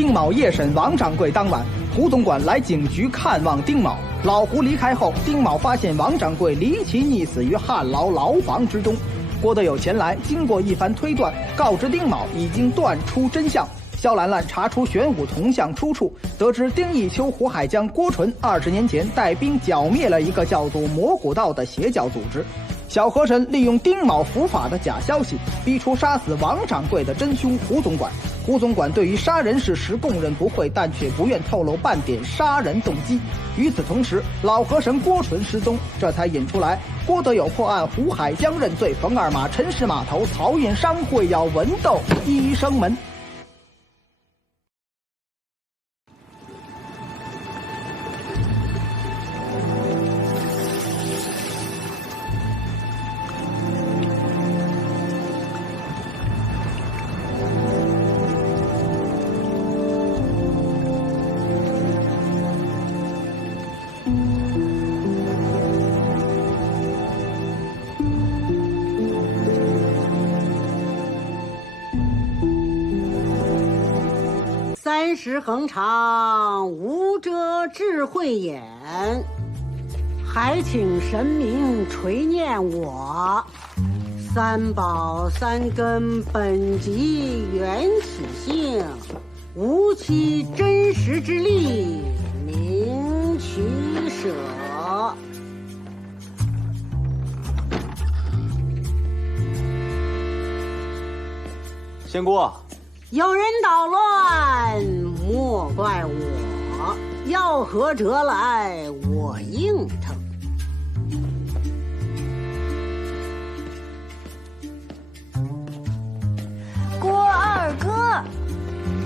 丁卯夜审王掌柜当晚，胡总管来警局看望丁卯。老胡离开后，丁卯发现王掌柜离奇溺死于汉牢牢房之中。郭德友前来，经过一番推断，告知丁卯已经断出真相。肖兰兰查出玄武铜像出处，得知丁义秋、胡海江、郭纯20年前带兵剿灭了一个叫做魔古道的邪教组织。小河神利用丁卯伏法的假消息，逼出杀死王掌柜的真凶胡总管。胡总管对于杀人事实供认不讳，但却不愿透露半点杀人动机。与此同时，老河神郭纯失踪，这才引出来郭德友破案，胡海江认罪，冯二马、陈氏码头、曹运商会要文斗医生门。30横长，无遮智慧眼，还请神明垂念我。三宝三根本即缘起性，无其真实之力，明取舍。仙姑，有人捣乱，莫怪我。要何折来，我应承。郭二哥，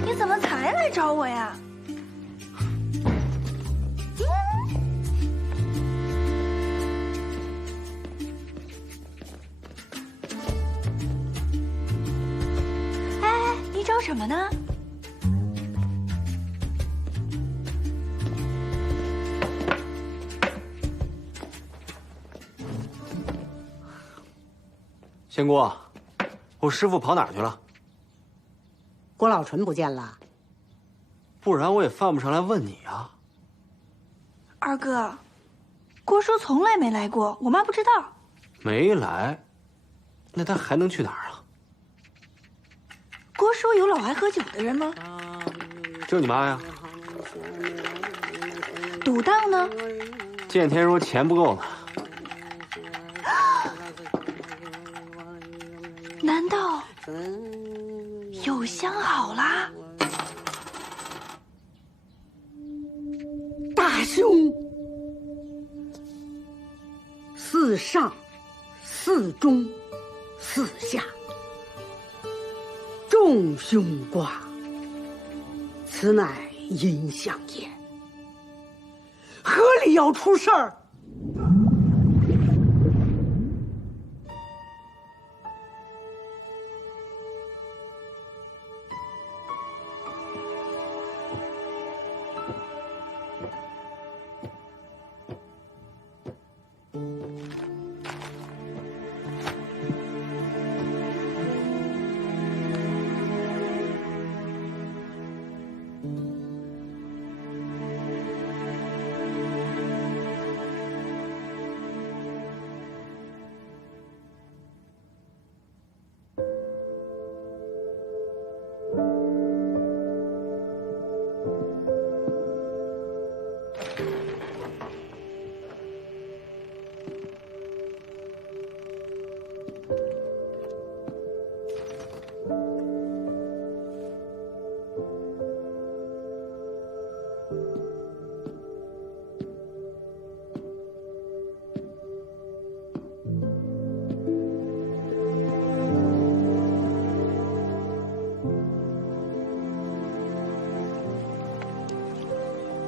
你怎么才来找我呀？哎，你找什么呢？仙姑，我师傅跑哪儿去了？郭老纯不见了，不然我也犯不上来问你啊。二哥，郭叔从来没来过，我妈不知道。没来，那他还能去哪儿啊？郭叔有老爱喝酒的人吗？就你妈呀。赌档呢？见天说钱不够呢。难道有相好啦？大兄，四上、四中、四下，众凶卦，此乃阴象也。何里要出事儿？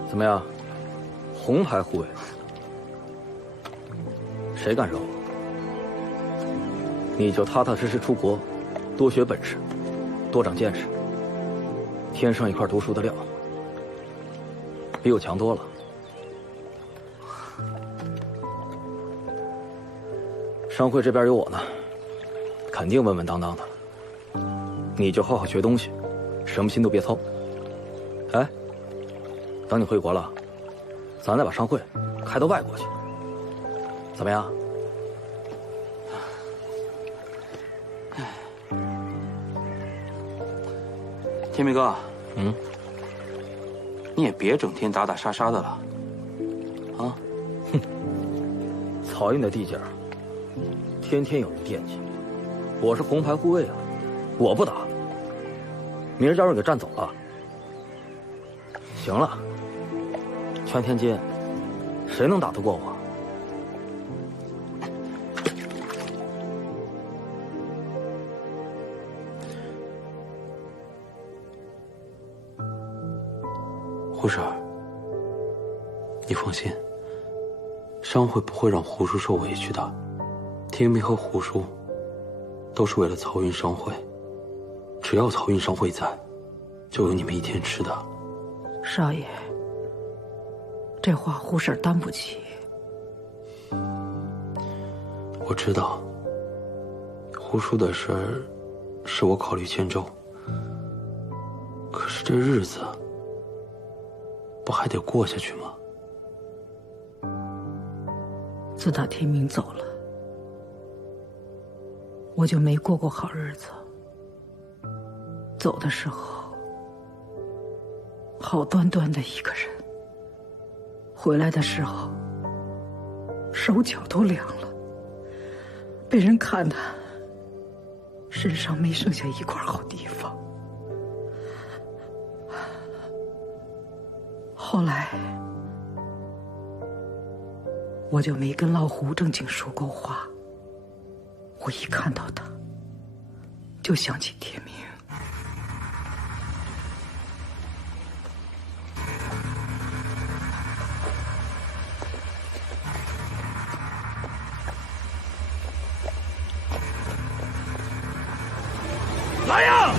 怎么样，红牌护卫，谁敢惹我？你就踏踏实实出国，多学本事，多长见识，添上一块读书的料，比我强多了。商会这边有我呢，肯定稳稳当当的。你就好好学东西，什么心都别操。哎，等你回国了，咱再把商会开到外国去，怎么样？天明哥，你也别整天打打杀杀的了，啊？哼，曹营的地界天天有人惦记，我是红牌护卫啊，我不打，明儿叫人给占走了。行了，全天津谁能打得过我？胡婶儿，你放心，商会不会让胡叔受委屈的。天明和胡叔都是为了漕运商会，只要漕运商会在，就有你们一天吃的。少爷，这话胡婶担不起。我知道，胡叔的事儿是我考虑迁就，可是这日子不还得过下去吗？自打天明走了，我就没过过好日子。走的时候，好端端的一个人，回来的时候，手脚都凉了，被人看的身上没剩下一块好地方。后来，我就没跟老胡正经说过话。我一看到他，就想起天明。来呀！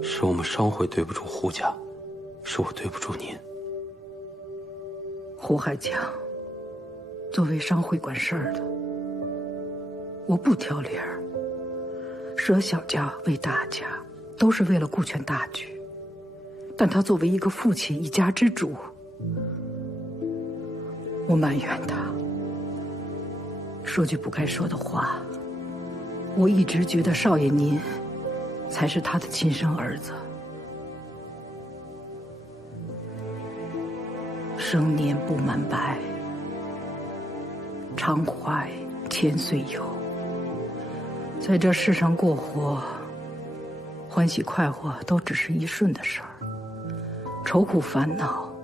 是我们商会对不住胡家，是我对不住您。胡海强作为商会管事儿的，我不挑理儿，舍小家为大家，都是为了顾全大局。但他作为一个父亲，一家之主，我埋怨他。说句不该说的话，我一直觉得少爷您才是他的亲生儿子。生年不满百，常怀千岁忧。在这世上过活，欢喜快活都只是一瞬的事儿，愁苦烦恼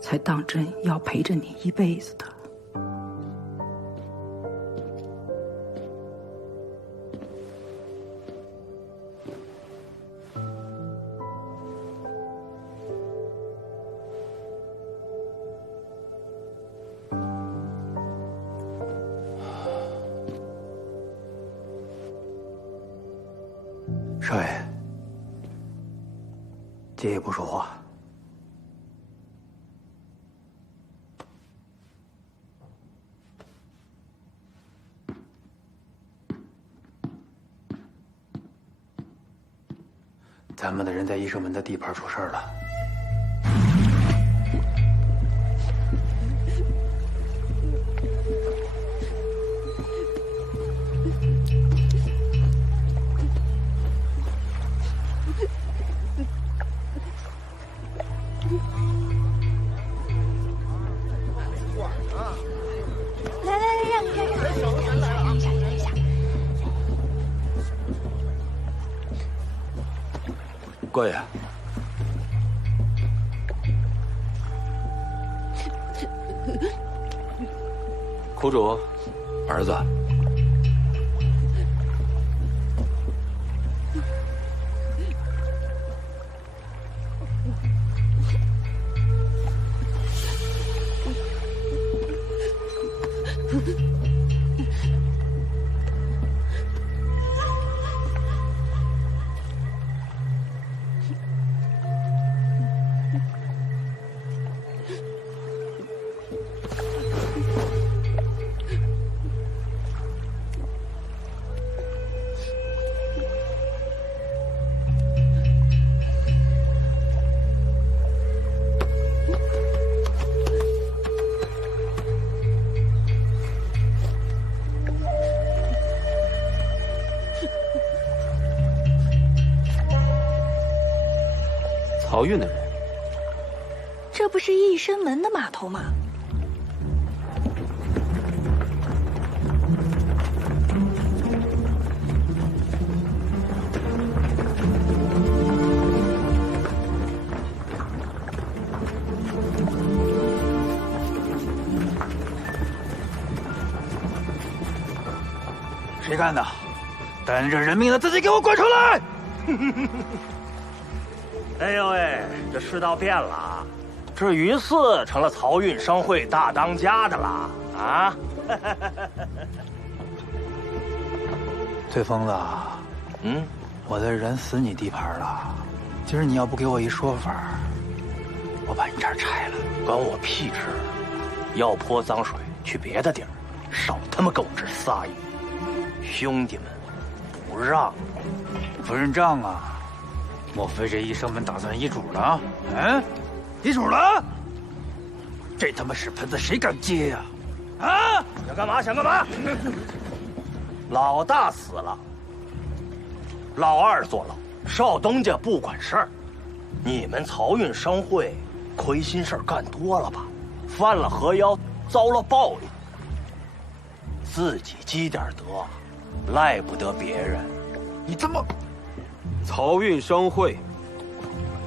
才当真要陪着你一辈子的。少爷，姐也不说话。咱们的人在医生门的地盘出事了。贵爷，苦主，儿子，漕运的人，这不是义生门的码头吗？谁干的？担着人命的自己给我滚出来！哎呦喂，这世道变了，这于四成了漕运商会大当家的了啊！退疯子，我的人死你地盘了，今儿你要不给我一说法，我把你这儿拆了。关我屁事！要泼脏水去别的地儿，少他妈跟我这儿撒野！兄弟们，不让，不认账啊！莫非这医生们打算易主了？嗯，易主了？这他妈屎盆子谁敢接呀？啊！想干嘛？想干嘛？老大死了，老二坐牢，少东家不管事儿。你们漕运商会亏心事儿干多了吧？犯了河妖，遭了报应，自己积点德，赖不得别人。你这么……漕运商会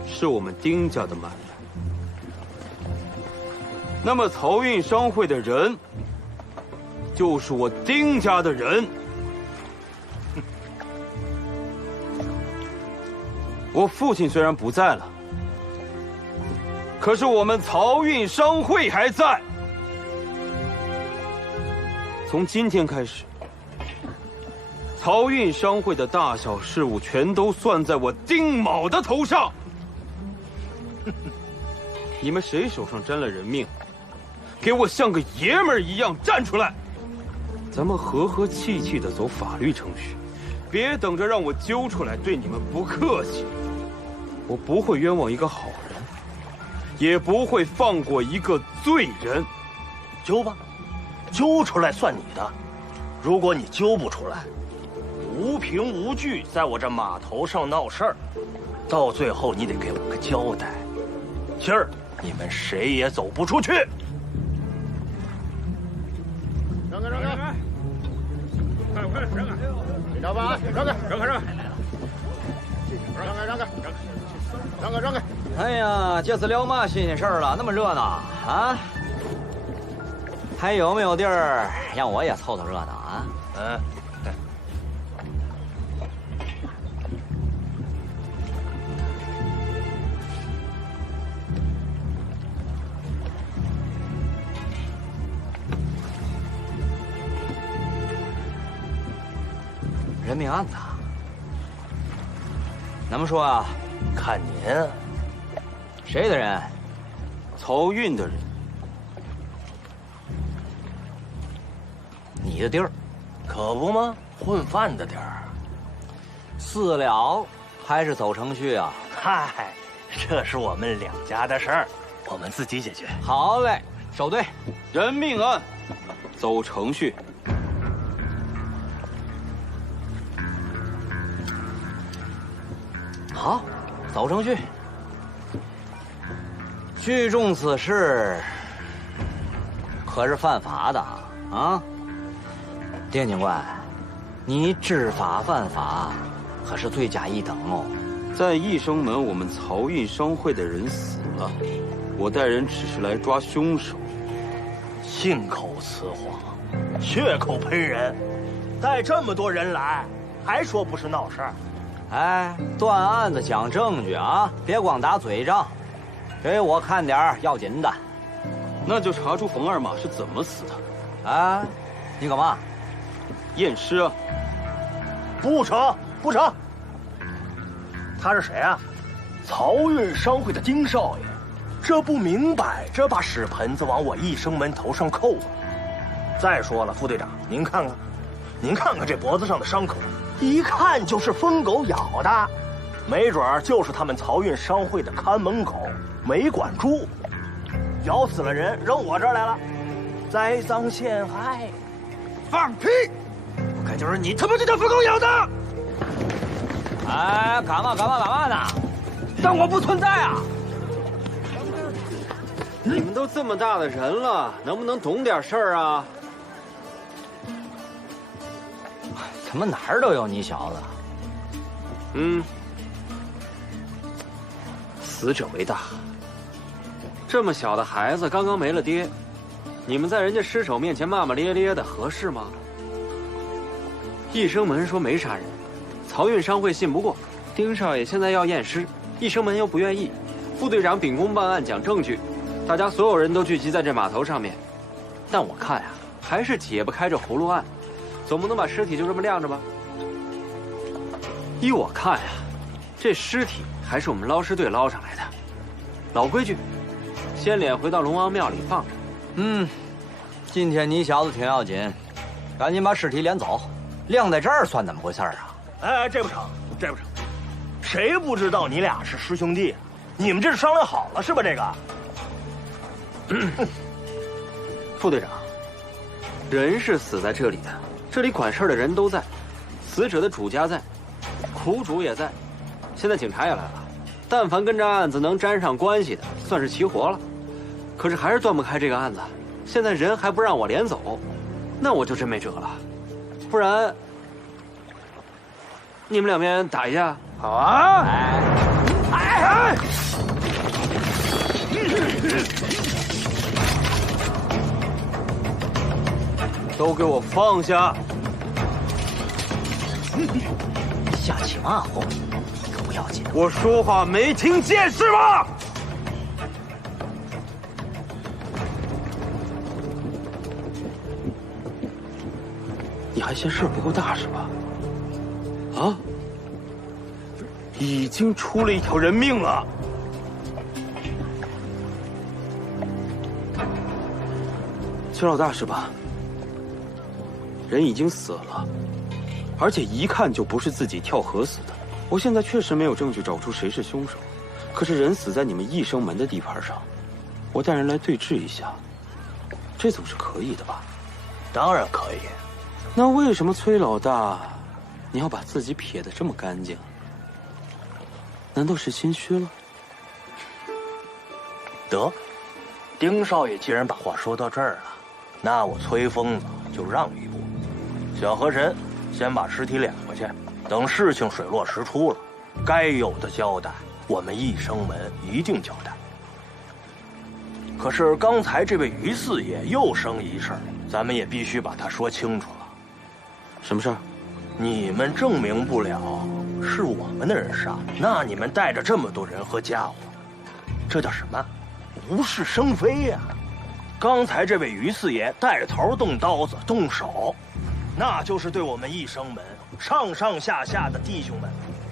是我们丁家的买卖，那么漕运商会的人就是我丁家的人。我父亲虽然不在了，可是我们漕运商会还在。从今天开始，漕运商会的大小事务全都算在我丁卯的头上。你们谁手上沾了人命，给我像个爷们儿一样站出来！咱们和和气气的走法律程序，别等着让我揪出来对你们不客气。我不会冤枉一个好人，也不会放过一个罪人。揪吧，揪出来算你的。如果你揪不出来，无凭无据在我这码头上闹事儿，到最后你得给我个交代。今儿你们谁也走不出去。让开！快让开！警察办案，让开！让开！哎呀，这是聊嘛新鲜事儿了？那么热闹啊！还有没有地儿让我也凑凑热闹啊？人命案子，咱们说啊，看您谁的人？漕运的人。你的地儿，可不吗？混饭的地儿。私了还是走程序啊？嗨，这是我们两家的事儿，我们自己解决。好嘞，守队。人命案，走程序。好，走程序。聚众此事可是犯法的啊！丁警官，你知法犯法，可是罪加一等哦。在义生门，我们漕运商会的人死了，我带人只是来抓凶手。信口雌黄，血口喷人，带这么多人来，还说不是闹事儿？哎，断案子讲证据啊，别光打嘴仗，给我看点要紧的。那就查出冯二马是怎么死的。啊，你干嘛？验尸啊！不成，不成。他是谁啊？漕运商会的丁少爷，这不明摆着把屎盆子往我义生门头上扣吗？再说了，副队长，您看看这脖子上的伤口，一看就是疯狗咬的，没准儿就是他们漕运商会的看门狗没管住，咬死了人，扔我这儿来了，栽赃陷害。放屁！不该就是你他妈这条疯狗咬的！哎，干嘛呢？当我不存在啊？你们都这么大的人了，能不能懂点事儿啊？怎么哪儿都有你小子？死者为大。这么小的孩子刚刚没了爹，你们在人家尸首面前骂骂咧咧的，合适吗？义生门说没杀人，漕运商会信不过，丁少爷现在要验尸，义生门又不愿意，副队长秉公办案讲证据，大家所有人都聚集在这码头上面，但我看呀，还是解不开这葫芦案，总不能把尸体就这么晾着吧？依我看呀，这尸体还是我们捞尸队捞上来的，老规矩，先敛回到龙王庙里放着。今天你小子挺要紧，赶紧把尸体敛走，晾在这儿算怎么回事啊？哎，这不成，谁不知道你俩是师兄弟？你们这是商量好了是吧？这个，副队长，人是死在这里的，这里管事的人都在，死者的主家在，苦主也在，现在警察也来了，但凡跟这案子能沾上关系的，算是齐活了。可是还是断不开这个案子，现在人还不让我连走，那我就真没辙了。不然，你们两边打一架？好啊！哎！都给我放下！瞎起嘛哄，一个不要紧。我说话没听见是吗？你还嫌事儿不够大是吧？啊！已经出了一条人命了。崔老大是吧？人已经死了，而且一看就不是自己跳河死的。我现在确实没有证据找出谁是凶手，可是人死在你们义生门的地盘上，我带人来对质一下，这总是可以的吧？当然可以。那为什么崔老大，你要把自己撇得这么干净？难道是心虚了？得，丁少爷既然把话说到这儿了，那我崔疯子就让一步。小河神，先把尸体敛回去，等事情水落石出了，该有的交代，我们义生门一定交代。可是刚才这位于四爷又生一事儿，咱们也必须把他说清楚了。什么事儿？你们证明不了是我们的人杀，那你们带着这么多人和家伙，这叫什么？无事生非呀！刚才这位于四爷带头动刀子动手，那就是对我们义生门上上下下的弟兄们、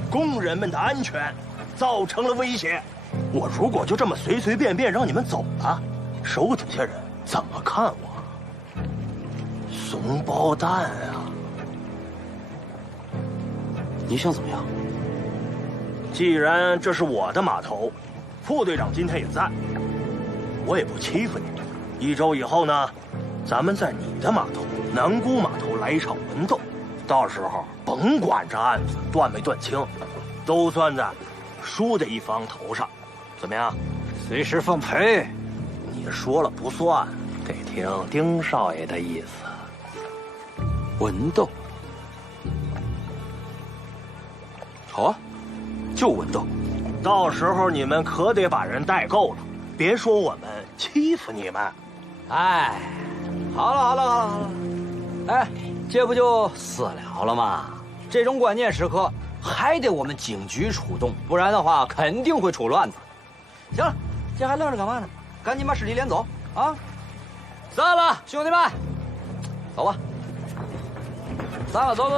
工人们的安全造成了威胁。我如果就这么随随便便让你们走了，手底下人怎么看我？怂包蛋啊！你想怎么样？既然这是我的码头，副队长今天也在，我也不欺负你。1周以后呢，咱们在你的码头南沽码头来一场文斗，到时候甭管这案子断没断清，都算在输的一方头上，怎么样？随时奉陪。你说了不算，得听丁少爷的意思。文斗。好啊，就文斗。到时候你们可得把人带够了，别说我们欺负你们。哎，好了，哎，这不就私了了吗？这种关键时刻还得我们警局出动，不然的话肯定会出乱子。行了，这还愣着干嘛呢？赶紧把尸体连走啊！散了，兄弟们，走吧。散了，走。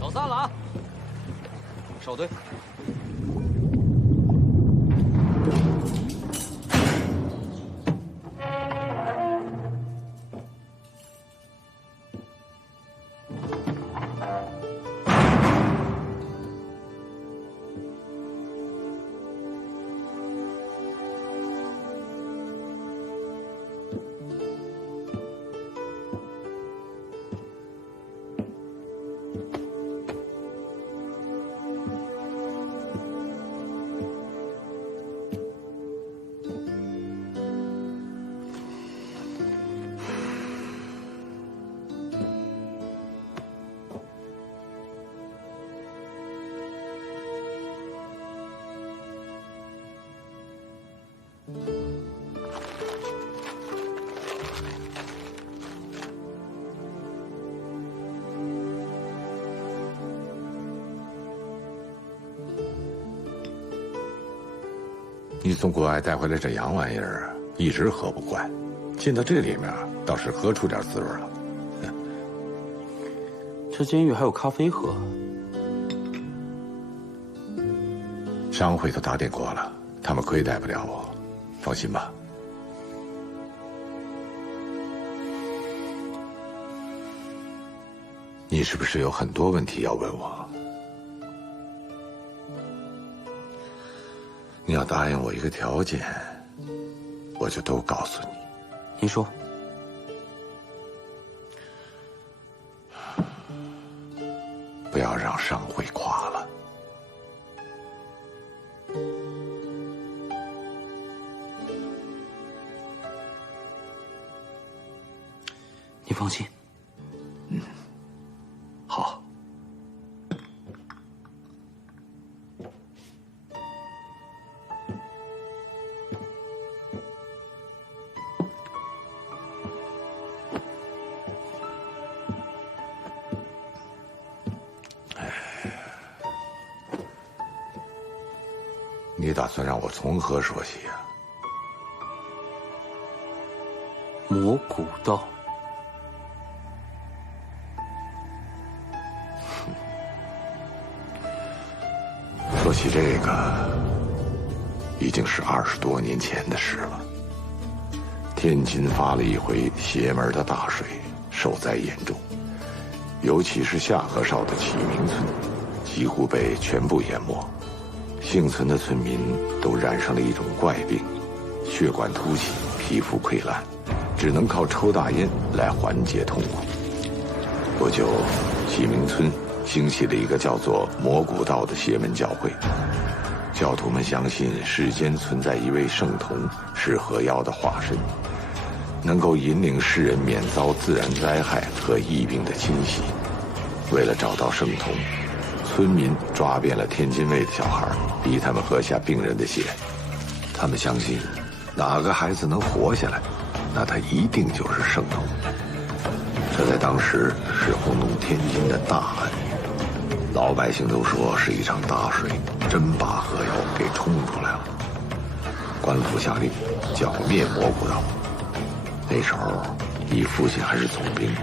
走散了啊！收队。你从国外带回来这洋玩意儿，一直喝不惯，进到这里面倒是喝出点滋味了。这监狱还有咖啡喝。商会都打点过了，他们亏待不了我，放心吧。你是不是有很多问题要问我？你要答应我一个条件，我就都告诉你。您说。不要让商会垮了。你放心。好。你打算让我从何说起呀？魔古道。说起这个，已经是20多年前的事了。天津发了一回邪门的大水，受灾严重，尤其是下河哨的启明村，几乎被全部淹没。幸存的村民都染上了一种怪病，血管凸起，皮肤溃烂，只能靠抽大烟来缓解痛苦。不久，启明村兴起了一个叫做魔古道的邪门教会，教徒们相信世间存在一位圣童，是河妖的化身，能够引领世人免遭自然灾害和疫病的侵袭。为了找到圣童，村民抓遍了天津卫的小孩，逼他们喝下病人的血。他们相信，哪个孩子能活下来，那他一定就是圣童。这在当时是轰动天津的大案，老百姓都说是一场大水，真把河妖给冲出来了。官府下令剿灭魔古道。那时候，你父亲还是总兵，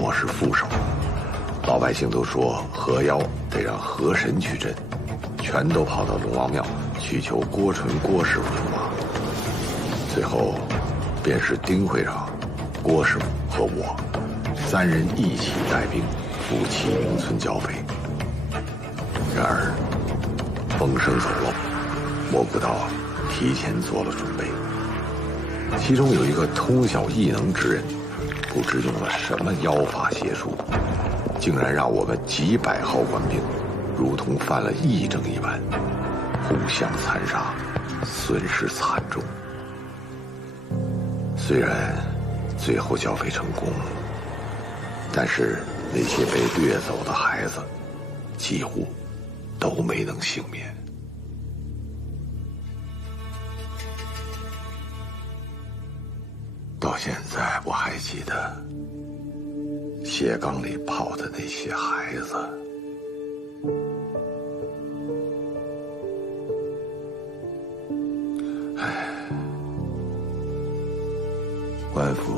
我是副手。老百姓都说河妖得让河神去镇，全都跑到龙王庙去求郭纯郭师傅出马。最后，便是丁会长、郭师傅和我3人一起带兵赴启明村剿匪。然而，风声走漏，魔古道提前做了准备，其中有一个通晓异能之人，不知用了什么妖法邪术，竟然让我们几百号官兵如同犯了疫症一般，互相残杀，损失惨重。虽然最后剿匪成功，但是那些被掠走的孩子几乎都没能幸免。到现在我还记得血缸里泡的那些孩子。官府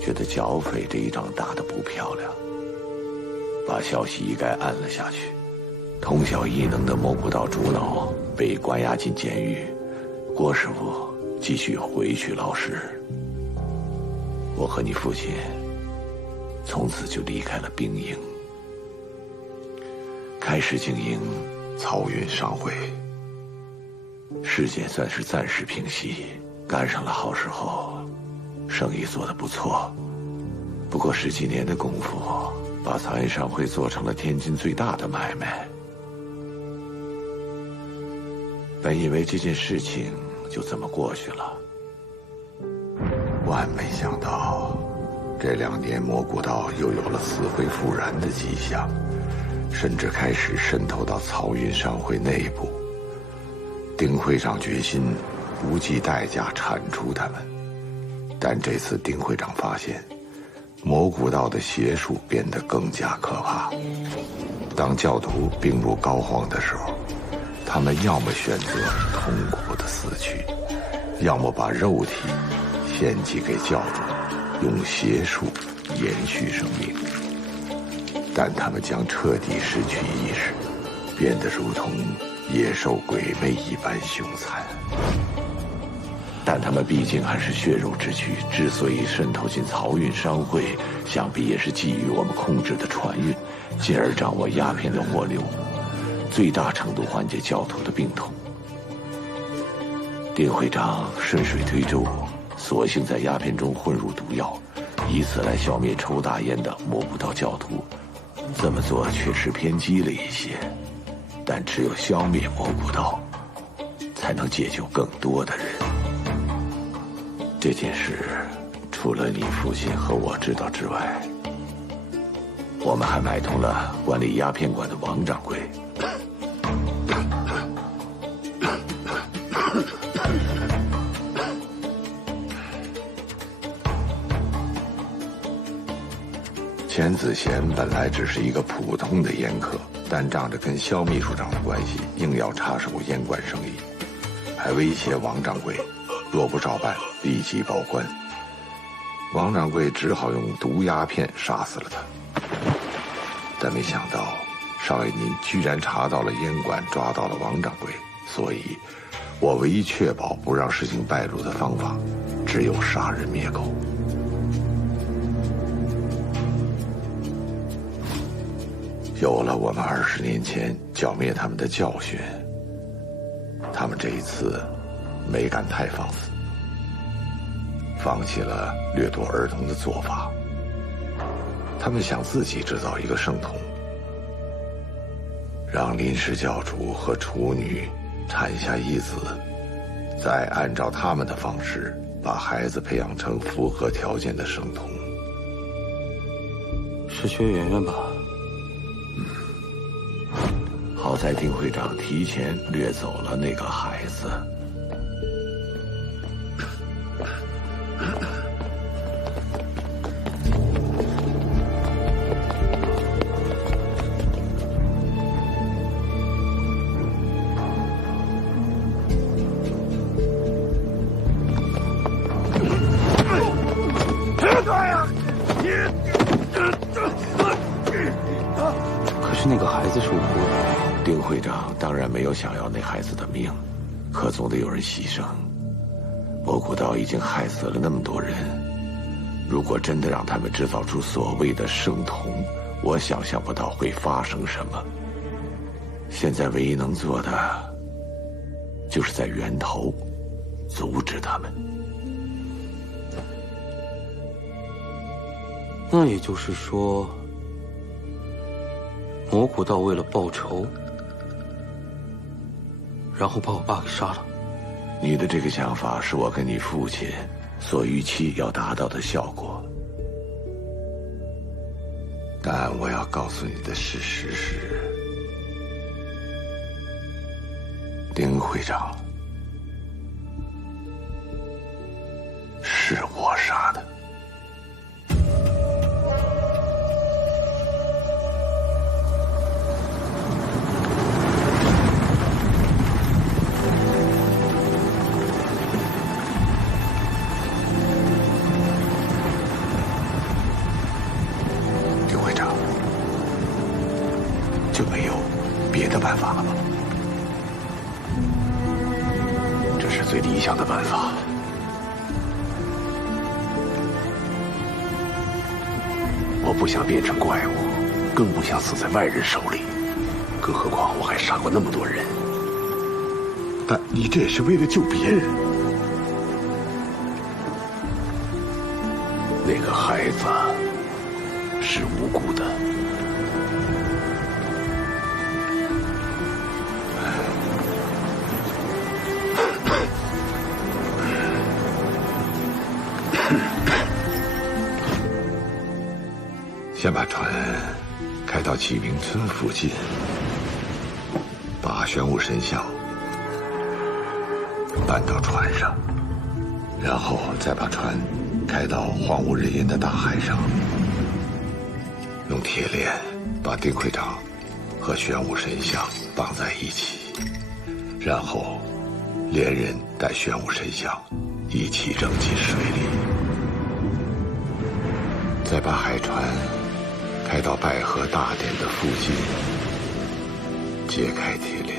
觉得剿匪这一仗打得不漂亮，把消息一概按了下去。通晓异能的蘑菇道主脑被关押进监狱，郭师傅继续回去捞尸。我和你父亲从此就离开了兵营，开始经营漕运商会。事件算是暂时平息，赶上了好时候，生意做得不错。不过10几年的功夫，把漕运商会做成了天津最大的买卖。本以为这件事情就这么过去了，万没想到，这2年蘑菇道又有了死灰复燃的迹象，甚至开始渗透到漕运商会内部。丁会长决心不计代价铲除他们，但这次丁会长发现，蘑菇道的邪术变得更加可怕。当教徒病入膏肓的时候，他们要么选择痛苦的死去，要么把肉体献祭给教主，用邪术延续生命。但他们将彻底失去意识，变得如同野兽鬼魅一般凶残。但他们毕竟还是血肉之躯，之所以渗透进漕运商会，想必也是觊觎我们控制的船运，进而掌握鸦片的货流，最大程度缓解教徒的病痛。丁会长顺水推舟，索性在鸦片中混入毒药，以此来消灭抽大烟的蘑菇道教徒。这么做确实偏激了一些，但只有消灭蘑菇道，才能解救更多的人。这件事除了你父亲和我知道之外，我们还买通了管理鸦片馆的王掌柜。钱子贤本来只是一个普通的烟客，但仗着跟肖秘书长的关系，硬要插手烟馆生意，还威胁王掌柜，若不照办，立即报官。王掌柜只好用毒鸦片杀死了他。但没想到，少爷您居然查到了烟馆，抓到了王掌柜，所以，我唯一确保不让事情败露的方法，只有杀人灭口。有了我们20年前剿灭他们的教训，他们这一次没敢太放肆，放弃了掠夺儿童的做法。他们想自己制造一个圣童，让临时教主和处女产下一子，再按照他们的方式把孩子培养成符合条件的圣童。是薛圆圆吧？好在丁会长提前掠走了那个孩子。可是那个孩子是无辜的。丁会长当然没有想要那孩子的命，可总得有人牺牲。蘑菇道已经害死了那么多人，如果真的让他们制造出所谓的圣童，我想象不到会发生什么。现在唯一能做的，就是在源头阻止他们。那也就是说，魔古道为了报仇，然后把我爸给杀了。你的这个想法是我跟你父亲所预期要达到的效果，但我要告诉你的事实是，丁会长是我杀的。丁会长，就没有别的办法了吗？这是最理想的办法。我不想变成怪物，更不想死在外人手里，更何况我还杀过那么多人。但你这也是为了救别人。那个孩子是无辜的。先把船开到启明村附近，把玄武神像搬到船上，然后再把船开到荒无人烟的大海上，用铁链把丁会长和玄武神像绑在一起，然后连人带玄武神像一起扔进水里，再把海船开到拜河大典的附近，解开铁链。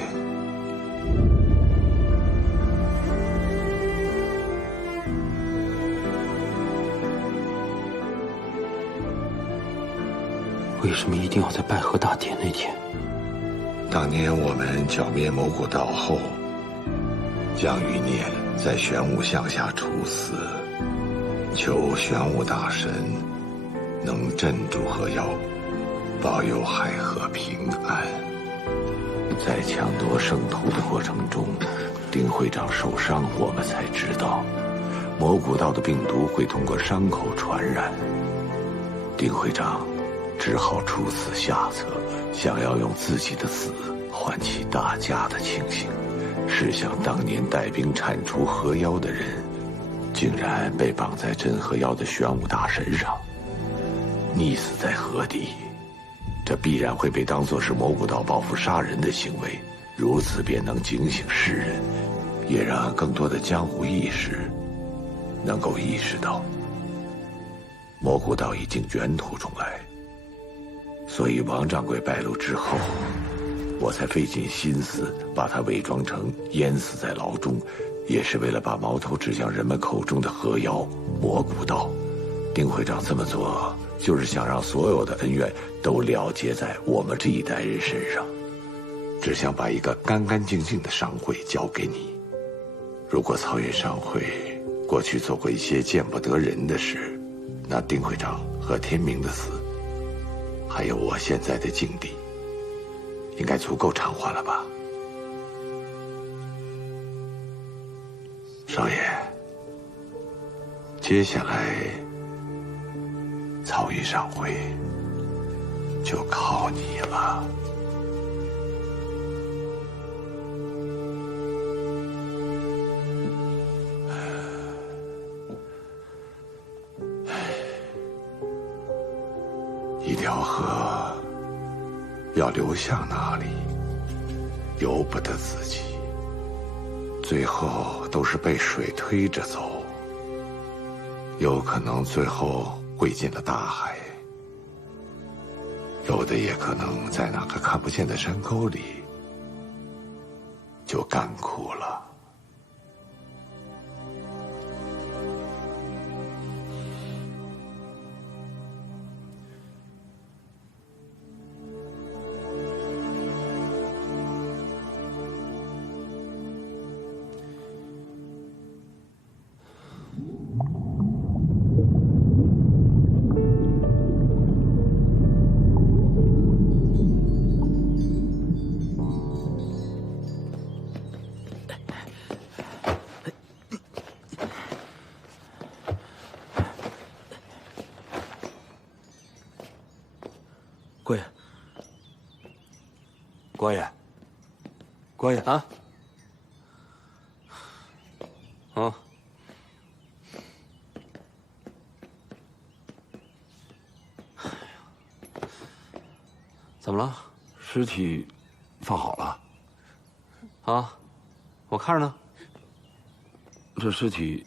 为什么一定要在拜河大典那天？当年我们剿灭魔古道后，将余孽在玄武像下处死，求玄武大神能镇住河妖，保佑海河平安。在抢夺圣土的过程中，丁会长受伤，我们才知道魔古道的病毒会通过伤口传染。丁会长只好出此下策，想要用自己的死唤起大家的清醒。试想当年带兵铲除河妖的人，竟然被绑在镇河妖的玄武大神上，溺死在河底，这必然会被当作是魔古道报复杀人的行为。如此便能警醒世人，也让更多的江湖义士能够意识到魔古道已经卷土重来。所以王掌柜败露之后，我才费尽心思把他伪装成淹死在牢中，也是为了把矛头指向人们口中的河妖魔古道。丁会长这么做，就是想让所有的恩怨都了结在我们这一代人身上，只想把一个干干净净的商会交给你。如果曹云商会过去做过一些见不得人的事，那丁会长和天明的死，还有我现在的境地，应该足够偿还了吧？少爷，接下来曹云商会就靠你了。一条河要流向哪里，由不得自己，最后都是被水推着走，有可能最后汇进了大海，有的也可能在哪个看不见的山沟里就干枯了。郭爷，郭爷，郭爷啊！哦，怎么了？尸体放好了。啊，我看着呢。这尸体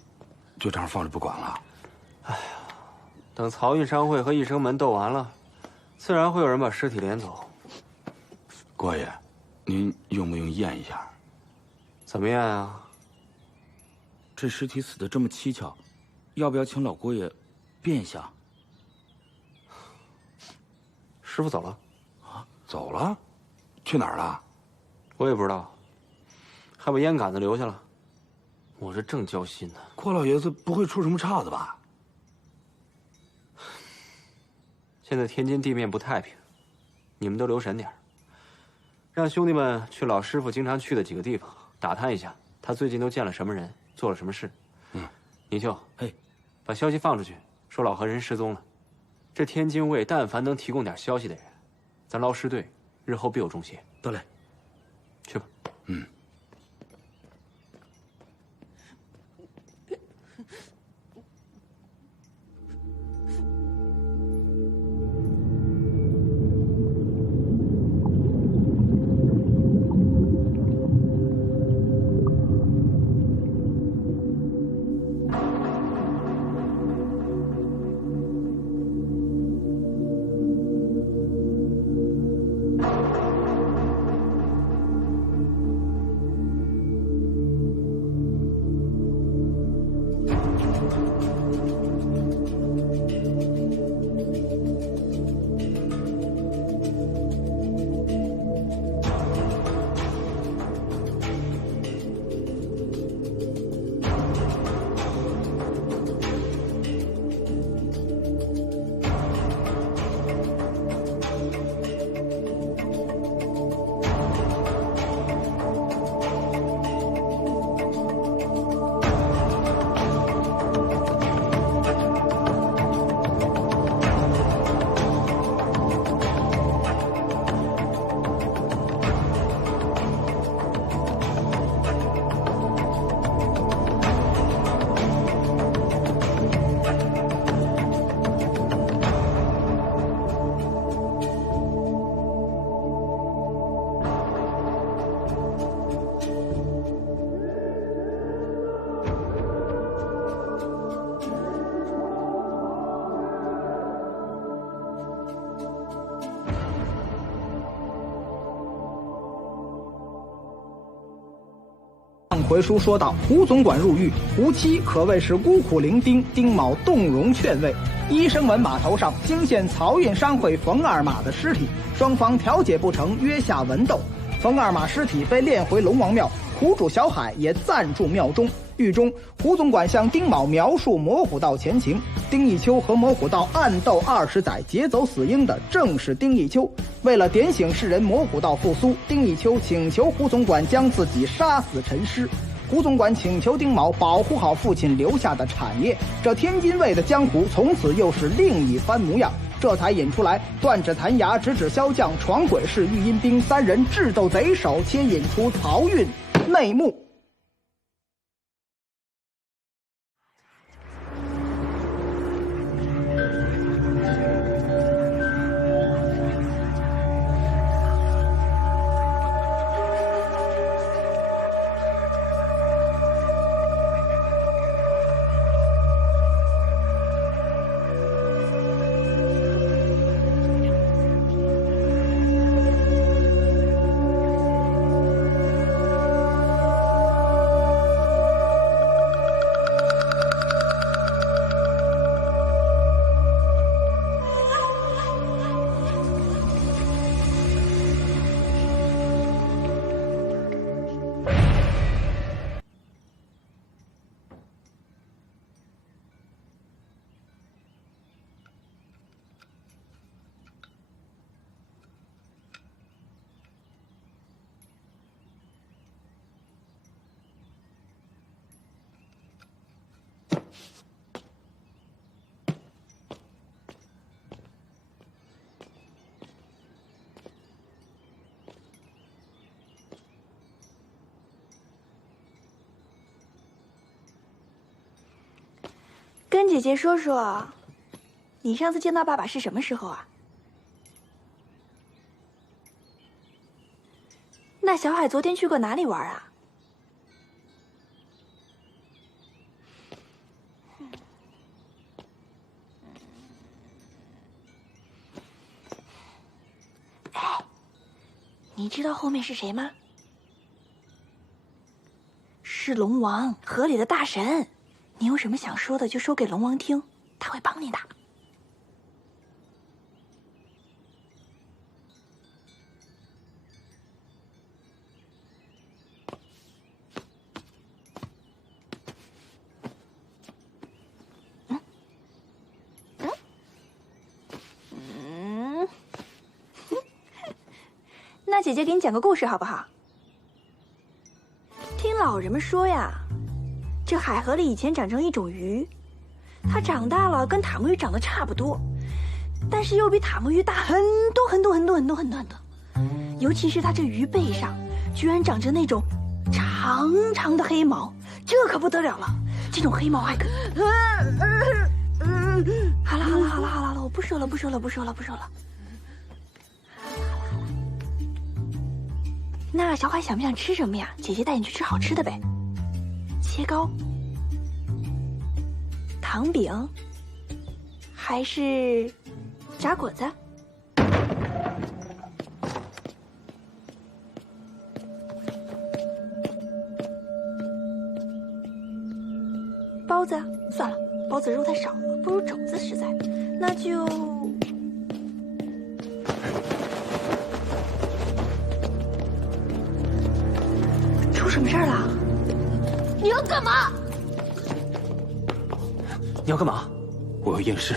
就这样放着不管了？哎呀，等漕运商会和一生门斗完了，自然会有人把尸体连走。郭爷，您用不用验一下？怎么验啊？这尸体死得这么蹊跷，要不要请老郭爷辨一下？师傅走了。啊，走了？去哪儿了？我也不知道，还把烟杆子留下了。我这正焦心呢。郭老爷子不会出什么岔子吧？现在天津地面不太平，你们都留神点儿，让兄弟们去老师傅经常去的几个地方打探一下，他最近都见了什么人，做了什么事。泥鳅，把消息放出去，说老何人失踪了。这天津卫但凡能提供点消息的人，咱捞尸队日后必有重谢。得嘞，去吧。回书说到，胡总管入狱，胡妻可谓是孤苦伶仃，丁卯动容劝慰。医生门码头上惊现漕运商会冯二马的尸体，双方调解不成，约下文斗。冯二马尸体被殓回龙王庙，苦主小海也暂住庙中。狱中，胡总管向丁卯描述魔虎道前情。丁义秋和魔虎道暗斗20载，劫走死婴的正是丁义秋。为了点醒世人魔虎道复苏，丁义秋请求胡总管将自己杀死沉尸。胡总管请求丁卯保护好父亲留下的产业。这天津卫的江湖从此又是另一番模样。这才引出来断指弹牙、直指骁将、闯鬼式御阴兵3人智斗贼首，牵引出漕运内幕。跟姐姐说说，你上次见到爸爸是什么时候啊？那小海昨天去过哪里玩啊？哎，你知道后面是谁吗？是龙王，河里的大神。你有什么想说的，就说给龙王听，他会帮你的。那姐姐给你讲个故事好不好？听老人们说呀，这海河里以前长成一种鱼，它长大了跟塔木鱼长得差不多，但是又比塔木鱼大很多很多很多很多很多很多。尤其是它这鱼背上居然长着那种长长的黑毛，这可不得了了。这种黑毛还可……好了好了好了好了，我不说了不说了不说了不说了。那小海想不想吃什么呀？姐姐带你去吃好吃的呗。切糕、糖饼，还是炸果子？包子？算了，包子肉太少了，不如肘子实在。那就……出什么事儿了？你要干嘛？你要干嘛？我要验尸。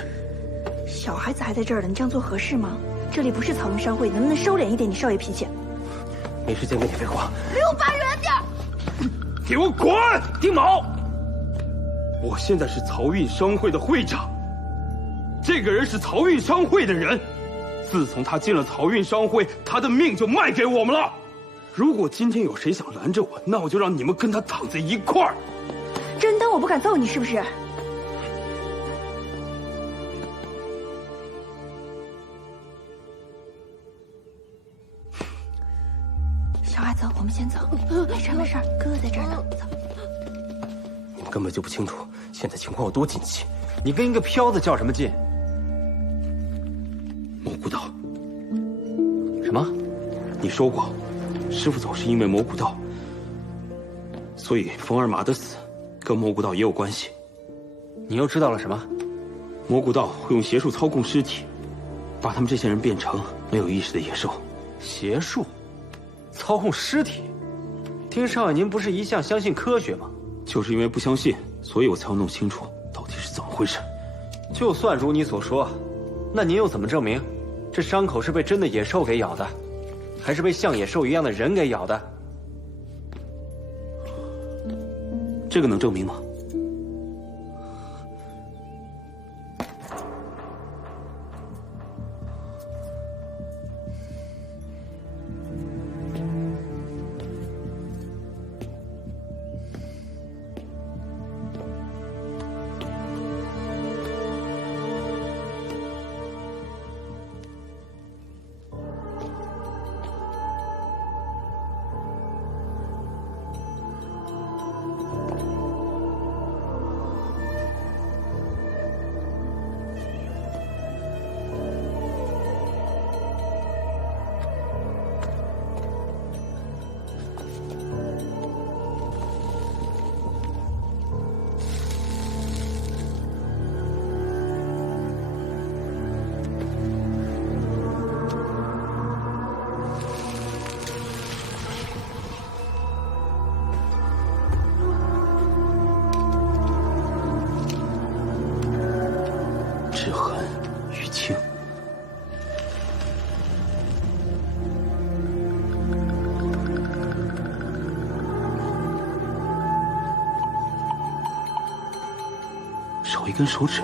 小孩子还在这儿呢，你这样做合适吗？这里不是草云商会，能不能收敛一点你少爷脾气？没时间跟你废话。离我爸远点！给我滚！丁卯，我现在是漕运商会的会长，这个人是漕运商会的人。自从他进了漕运商会，他的命就卖给我们了。如果今天有谁想拦着我，那我就让你们跟他躺在一块儿。真当我不敢揍你是不是？小海，走，我们先走。没事没事，哥哥在这儿呢。走。你们根本就不清楚现在情况有多紧急。你跟一个飘子较什么劲？蘑菇道。什么？你说过，师傅走是因为蘑菇道，所以冯二马的死跟蘑菇道也有关系。你又知道了什么？蘑菇道会用邪术操控尸体，把他们这些人变成没有意识的野兽。邪术？操控尸体？听少爷您不是一向相信科学吗？就是因为不相信，所以我才要弄清楚到底是怎么回事。就算如你所说，那您又怎么证明这伤口是被真的野兽给咬的，还是被像野兽一样的人给咬的？这个能证明吗？齿痕淤青，少一根手指。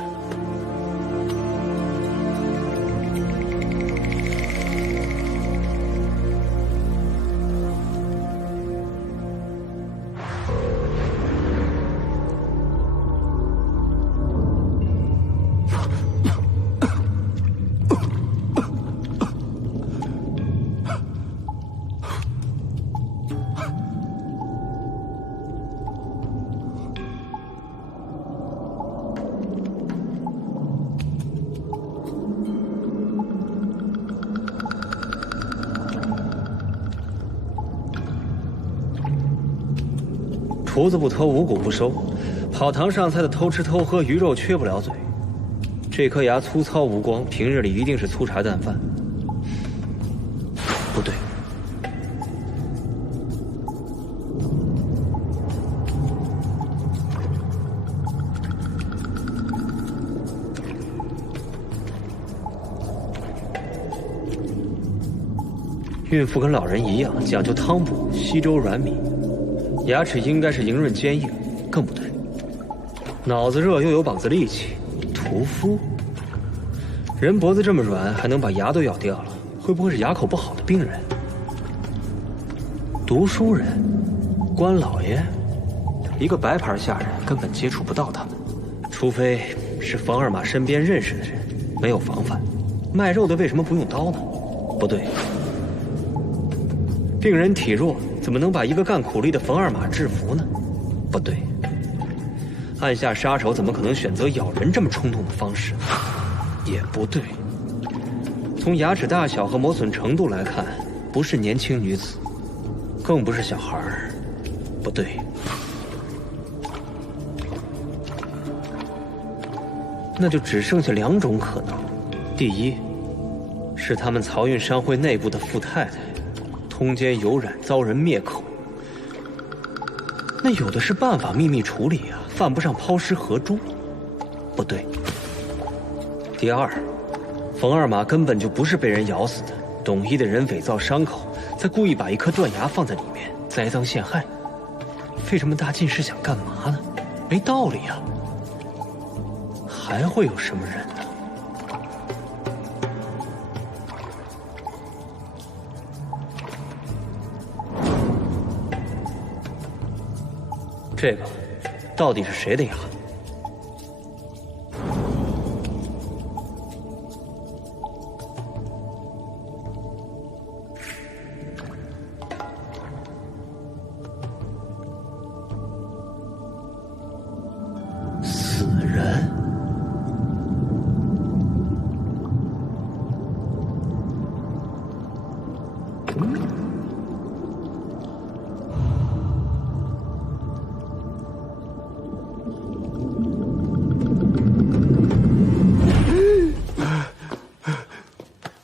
厨子不偷，五谷不收，跑堂上菜的偷吃偷喝，鱼肉缺不了嘴。这颗牙粗糙无光，平日里一定是粗茶淡饭。不对，孕妇跟老人一样讲究汤补，稀粥软米，牙齿应该是莹润坚硬，更不对。脑子热又有膀子力气，屠夫。人脖子这么软，还能把牙都咬掉了，会不会是牙口不好的病人？读书人，官老爷，一个白牌下人根本接触不到他们，除非是冯二马身边认识的人，没有防范。卖肉的为什么不用刀呢？不对。病人体弱，怎么能把一个干苦力的冯二马制服呢？不对。按下杀手怎么可能选择咬人这么冲动的方式？也不对。从牙齿大小和磨损程度来看，不是年轻女子，更不是小孩儿。不对。那就只剩下2种可能：第一，是他们漕运商会内部的富太太，通奸有染，遭人灭口。那有的是办法秘密处理啊，犯不上抛尸河中。不对。第二，冯二马根本就不是被人咬死的，懂医的人伪造伤口，再故意把一颗断牙放在里面，栽赃陷害。费这么大劲是想干嘛呢？没道理啊！还会有什么人呢？这个到底是谁的牙？死人。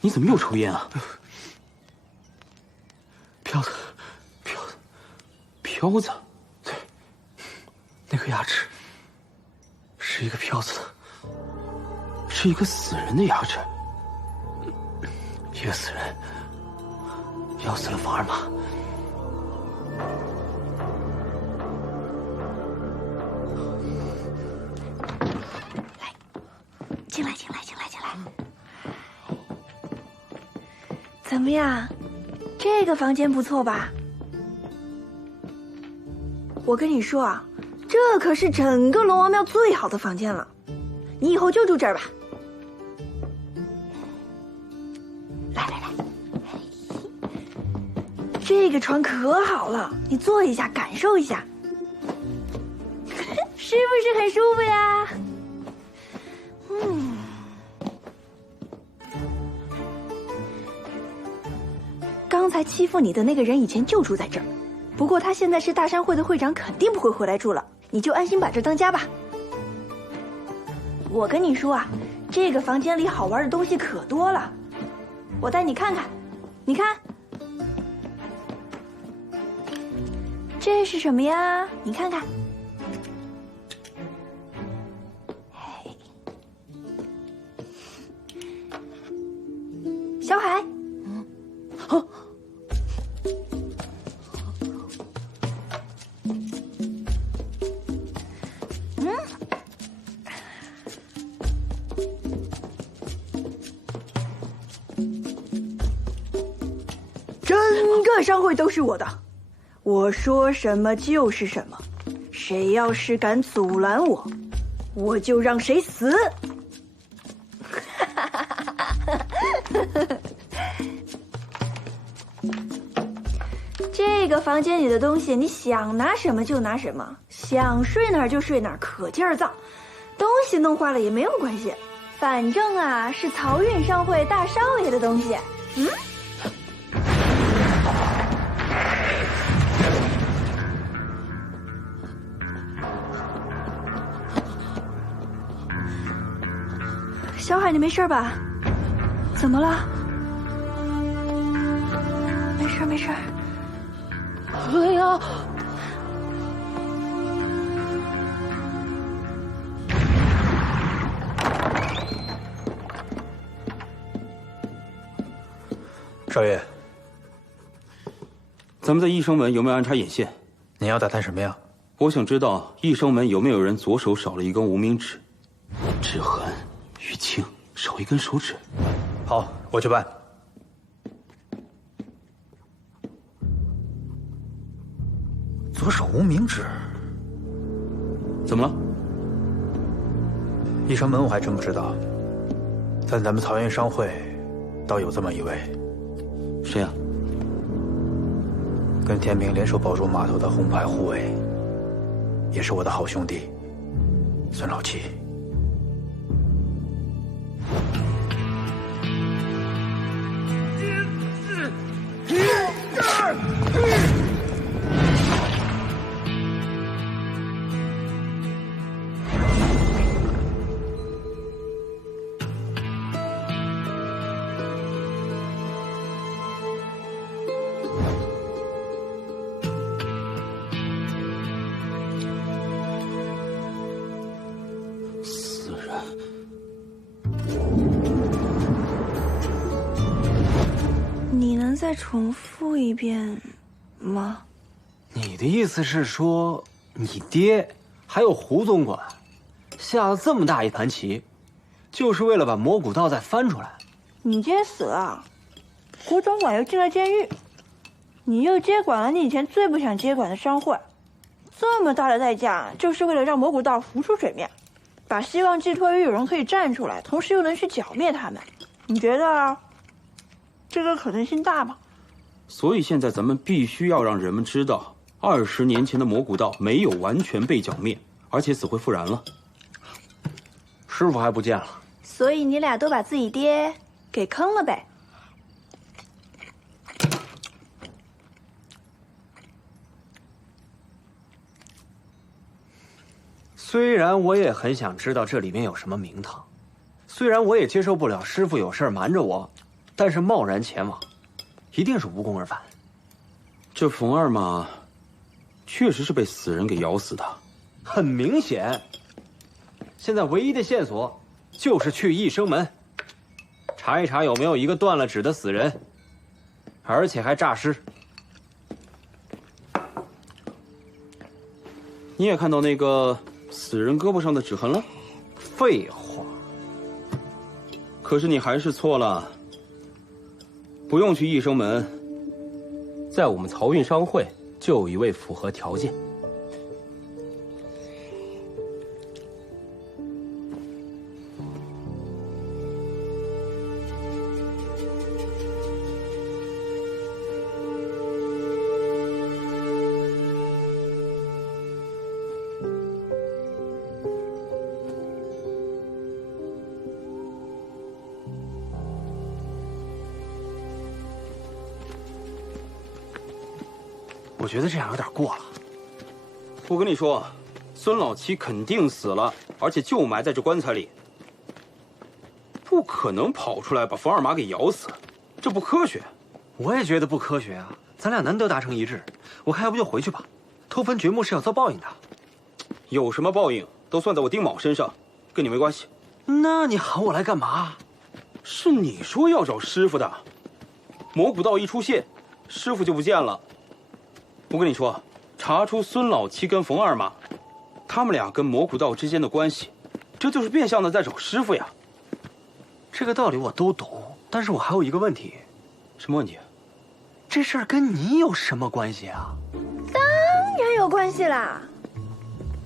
你怎么又抽烟啊？飘子，对，那颗牙齿是一个飘子的，是一个死人的牙齿，一个死人咬死了冯二马。进来。怎么样？这个房间不错吧？我跟你说啊，这可是整个龙王庙最好的房间了，你以后就住这儿吧。来，这个床可好了，你坐一下，感受一下，是不是很舒服呀？刚才欺负你的那个人以前就住在这儿，不过他现在是大商会的会长，肯定不会回来住了，你就安心把这当家吧。我跟你说啊，这个房间里好玩的东西可多了，我带你看看。你看，这是什么呀？你看看。小海。整个商会都是我的，我说什么就是什么，谁要是敢阻拦我，我就让谁死。这个房间里的东西，你想拿什么就拿什么，想睡哪儿就睡哪儿，可劲儿造。东西弄坏了也没有关系，反正啊是漕运商会大少爷的东西。小海，你没事吧？怎么了？没事没事。哎呀！少爷，咱们在义生门有没有安插眼线？你要打探什么呀？我想知道义生门有没有人左手少了一根无名指，指痕淤青，少一根手指。好，我去办。左手无名指，怎么了？义生门我还真不知道，但咱们曹云商会倒有这么一位。谁呀？跟天平联手保住码头的红牌护卫，也是我的好兄弟孙老七。你能再重复一遍吗？你的意思是说，你爹还有胡总管下了这么大一盘棋，就是为了把魔古道再翻出来？你爹死了，胡总管又进了监狱，你又接管了你以前最不想接管的商会，这么大的代价，就是为了让魔古道浮出水面，把希望寄托于有人可以站出来，同时又能去剿灭他们。你觉得这个可能性大吗？所以现在咱们必须要让人们知道，20年前的魔古道没有完全被剿灭，而且死灰复燃了。师傅还不见了，所以你俩都把自己爹给坑了呗。虽然我也很想知道这里面有什么名堂，虽然我也接受不了师傅有事瞒着我，但是贸然前往，一定是无功而返。这冯二马确实是被死人给咬死的，很明显。现在唯一的线索就是去义生门，查一查有没有一个断了指的死人，而且还诈尸。你也看到那个死人胳膊上的指痕了？废话。可是你还是错了，不用去义生门，在我们漕运商会就有一位符合条件。我觉得这样有点过了。我跟你说，孙老七肯定死了，而且就埋在这棺材里，不可能跑出来把冯二马给咬死，这不科学。我也觉得不科学啊！咱俩难得达成一致，我看要不就回去吧。偷坟掘墓是要遭报应的。有什么报应都算在我丁卯身上，跟你没关系。那你喊我来干嘛？是你说要找师傅的，魔古道一出现，师傅就不见了。我跟你说，查出孙老七跟冯二马，他们俩跟魔古道之间的关系，这就是变相的在找师傅呀。这个道理我都懂，但是我还有一个问题。什么问题？这事儿跟你有什么关系啊？当然有关系啦！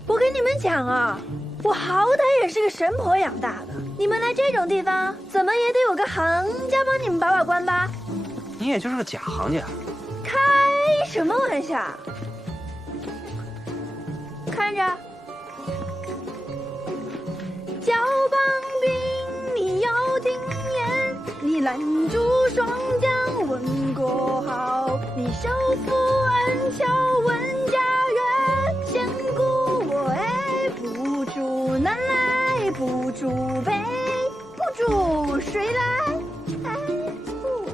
我跟你们讲啊，我好歹也是个神婆养大的，你们来这种地方，怎么也得有个行家帮你们把把关吧？你也就是个假行家。开什么玩笑？看着，交棒兵，你要听言，你拦住双将问国号，你收复恩桥问家园，千古我爱不住南来不住北，主，谁来？哎不。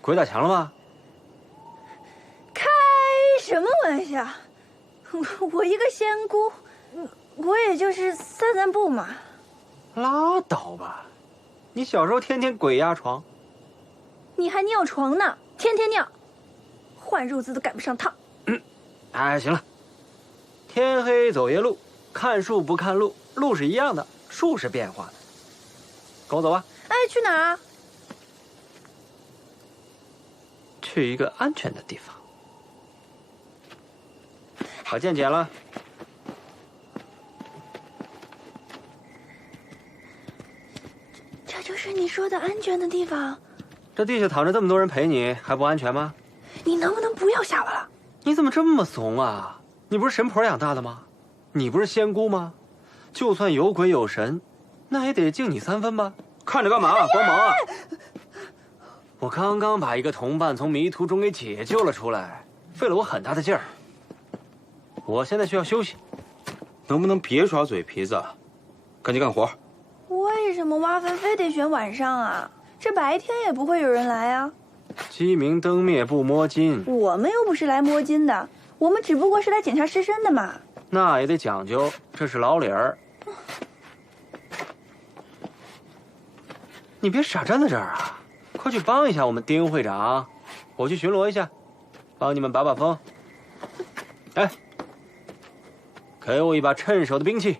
鬼打墙了吗？开什么玩笑！我一个仙姑，我也就是散散步嘛。拉倒吧，你小时候天天鬼压床。你还尿床呢，天天尿，换褥子都赶不上趟。哎，行了，天黑走夜路，看树不看路，路是一样的，树是变化的。跟我走吧。哎，去哪儿啊？去一个安全的地方。把剑捡了。这就是你说的安全的地方？这地下躺着这么多人陪你，还不安全吗？你能不能不要吓我了？你怎么这么怂啊？你不是神婆养大的吗？你不是仙姑吗？就算有鬼有神，那也得敬你3分吧？看着干嘛？帮忙啊！我刚刚把一个同伴从迷途中给解救了出来，费了我很大的劲儿。我现在需要休息，能不能别耍嘴皮子，赶紧干活？为什么挖坟非得选晚上啊？这白天也不会有人来啊。鸡鸣灯灭不摸金。我们又不是来摸金的，我们只不过是来检查尸身的嘛。那也得讲究，这是老理儿。你别傻站在这儿啊！快去帮一下我们丁会长，我去巡逻一下，帮你们把把风。哎，给我一把趁手的兵器。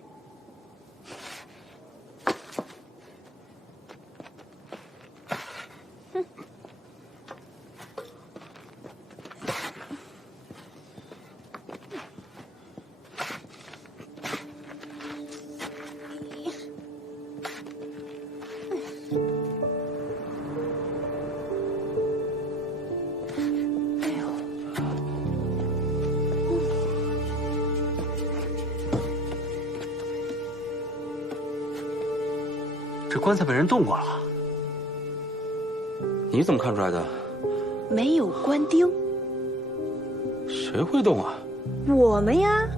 这棺材被人动过了，你怎么看出来的？没有关钉。谁会动啊？我们呀。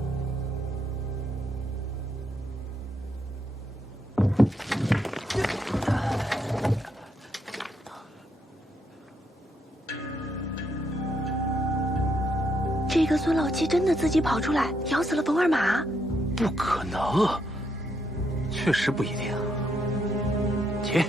这个孙老七真的自己跑出来咬死了冯二马？不可能，确实不一定。起！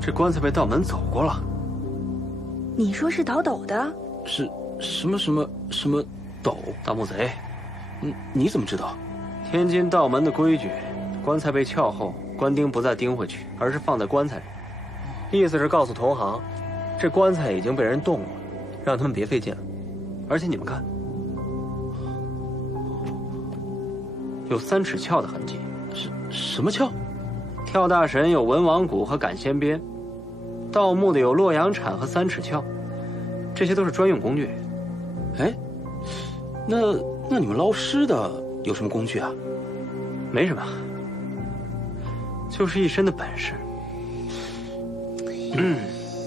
这棺材被盗门走过了。你说是倒斗的？是什么斗？盗墓贼。你怎么知道？天津道门的规矩，棺材被撬后，棺钉不再钉回去，而是放在棺材里。意思是告诉同行，这棺材已经被人动过，让他们别费劲了。而且你们看，有3尺鞘的痕迹。什么鞘？跳大神有文王鼓和赶仙鞭，盗墓的有洛阳铲和3尺鞘，这些都是专用工具。哎，那你们捞尸的有什么工具啊？没什么，就是一身的本事。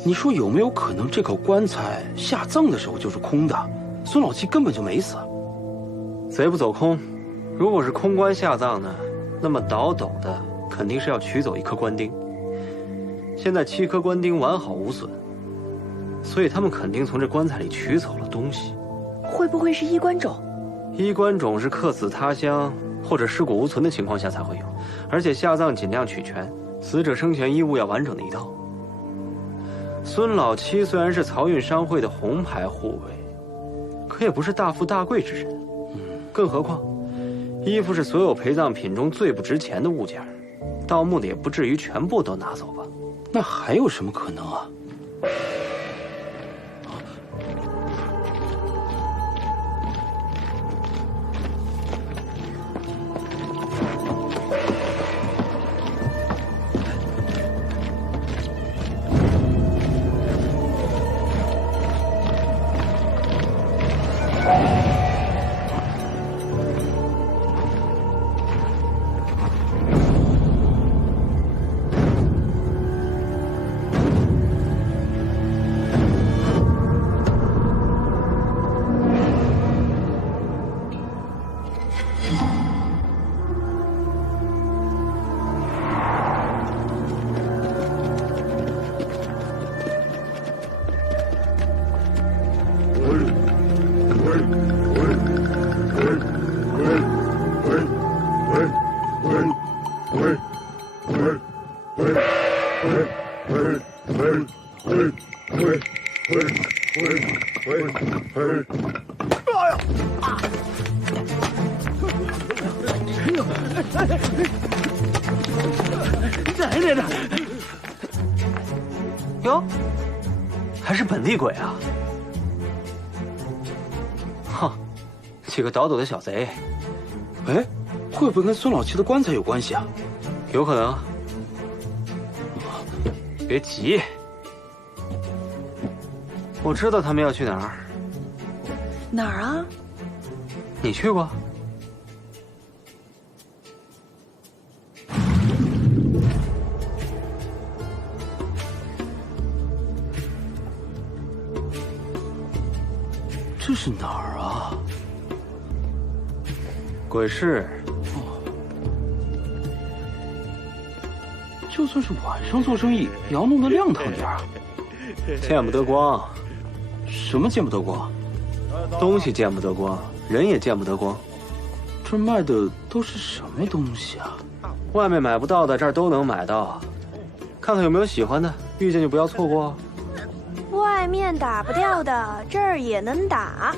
你说有没有可能这口棺材下葬的时候就是空的，孙老七根本就没死。贼不走空，如果是空棺下葬呢，那么倒斗的肯定是要取走一颗棺钉。现在7颗棺钉完好无损，所以他们肯定从这棺材里取走了东西。会不会是衣冠冢？衣冠冢是客死他乡或者尸骨无存的情况下才会有，而且下葬尽量取全，死者生前衣物要完整的一套。孙老七虽然是漕运商会的红牌护卫，可也不是大富大贵之人。更何况，衣服是所有陪葬品中最不值钱的物件，盗墓的也不至于全部都拿走吧？那还有什么可能啊？来着！哟，还是本地鬼啊！哼，几个倒斗的小贼。哎，会不会跟孙老七的棺材有关系啊？有可能。别急，我知道他们要去哪儿。哪儿啊？你去过？这是哪儿啊？鬼市。就算是晚上做生意，也要弄得亮堂点儿。见不得光。什么见不得光？东西见不得光，人也见不得光。这卖的都是什么东西啊？外面买不到的，这儿都能买到。看看有没有喜欢的，遇见就不要错过。外面打不掉的，这儿也能打。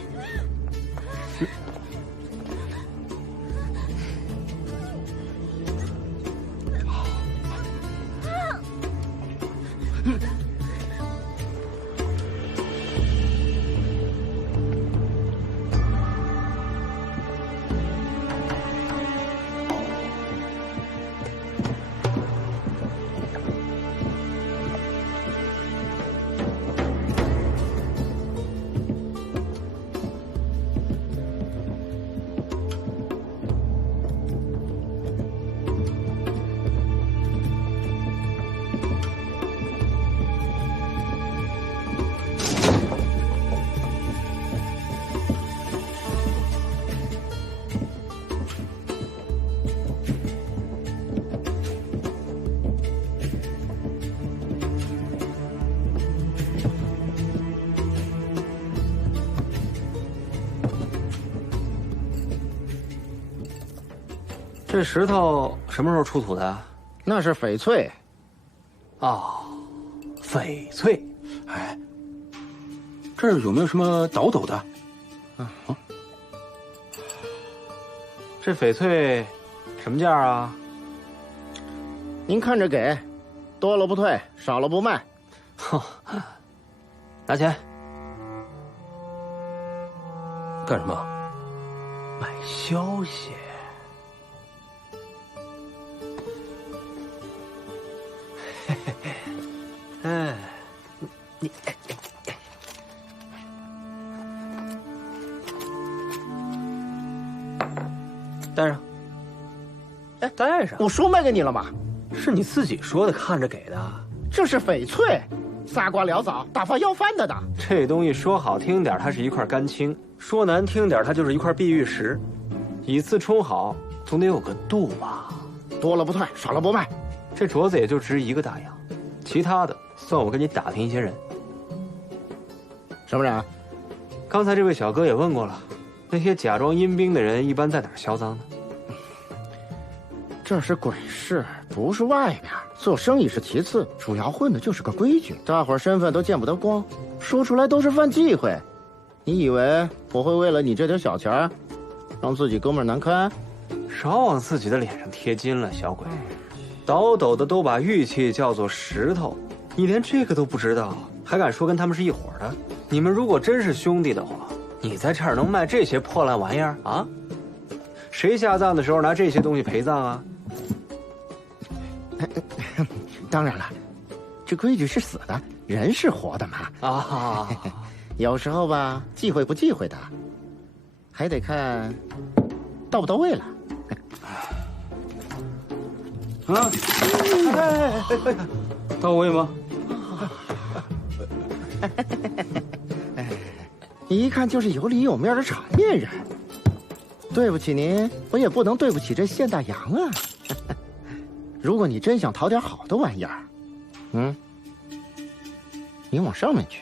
这石头什么时候出土的？那是翡翠。哦，翡翠。哎，这儿有没有什么倒斗的？这翡翠什么价啊？您看着给，多了不退，少了不卖。哼，拿钱。干什么？买消息。哎，你带上。哎，带上。我说卖给你了吗？是你自己说的，看着给的。这是翡翠，仨瓜潦枣，打发要饭的。这东西说好听点，它是一块干青；说难听点，它就是一块碧玉石。以次充好，总得有个度吧？多了不退，少了不卖。这镯子也就值1个大洋，其他的算我给你打听一些人。什么人？刚才这位小哥也问过了，那些假装阴兵的人一般在哪儿销赃呢？这是鬼市，不是外面。做生意是其次，主要混的就是个规矩。大伙儿身份都见不得光，说出来都是犯忌讳。你以为我会为了你这点小钱，让自己哥们儿难堪？少往自己的脸上贴金了，小鬼！倒斗的都把玉器叫做石头，你连这个都不知道，还敢说跟他们是一伙的？你们如果真是兄弟的话，你在这儿能卖这些破烂玩意儿啊？谁下葬的时候拿这些东西陪葬啊？当然了，这规矩是死的，人是活的嘛。啊，有时候吧，忌讳不忌讳的，还得看到不到位了。啊，到位吗？一看就是有里有面的场面人。对不起您，我也不能对不起这现大洋啊。如果你真想讨点好的玩意儿，你往上面去。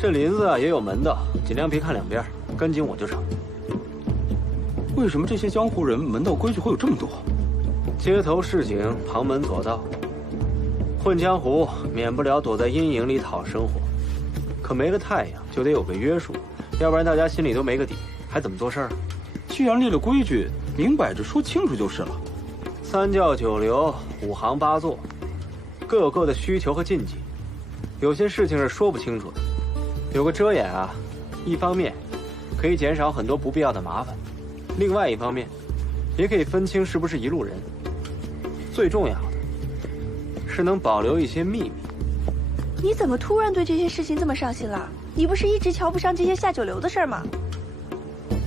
这林子啊也有门道，尽量别看两边，跟紧我就成。为什么这些江湖人门道规矩会有这么多？街头市井，旁门左道，混江湖免不了躲在阴影里讨生活，可没了太阳就得有个约束，要不然大家心里都没个底，还怎么做事儿？既然立了规矩，明摆着说清楚就是了。三教九流，五行八作，各有各的需求和禁忌，有些事情是说不清楚的。有个遮掩啊，一方面可以减少很多不必要的麻烦，另外一方面也可以分清是不是一路人。最重要的是能保留一些秘密。你怎么突然对这些事情这么上心了？你不是一直瞧不上这些下九流的事儿吗？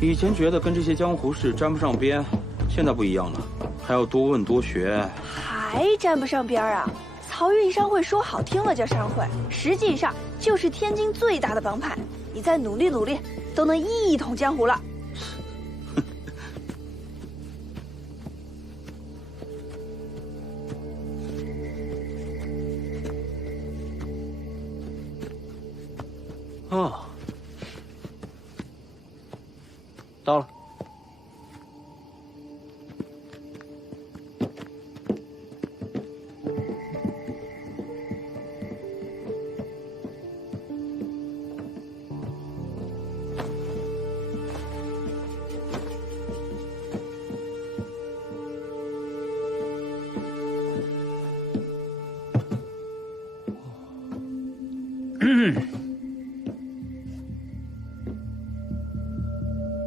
以前觉得跟这些江湖事沾不上边，现在不一样了，还要多问多学。还沾不上边啊？漕运商会说好听了叫商会，实际上就是天津最大的帮派。你再努力努力，都能一统江湖了。哦，到了。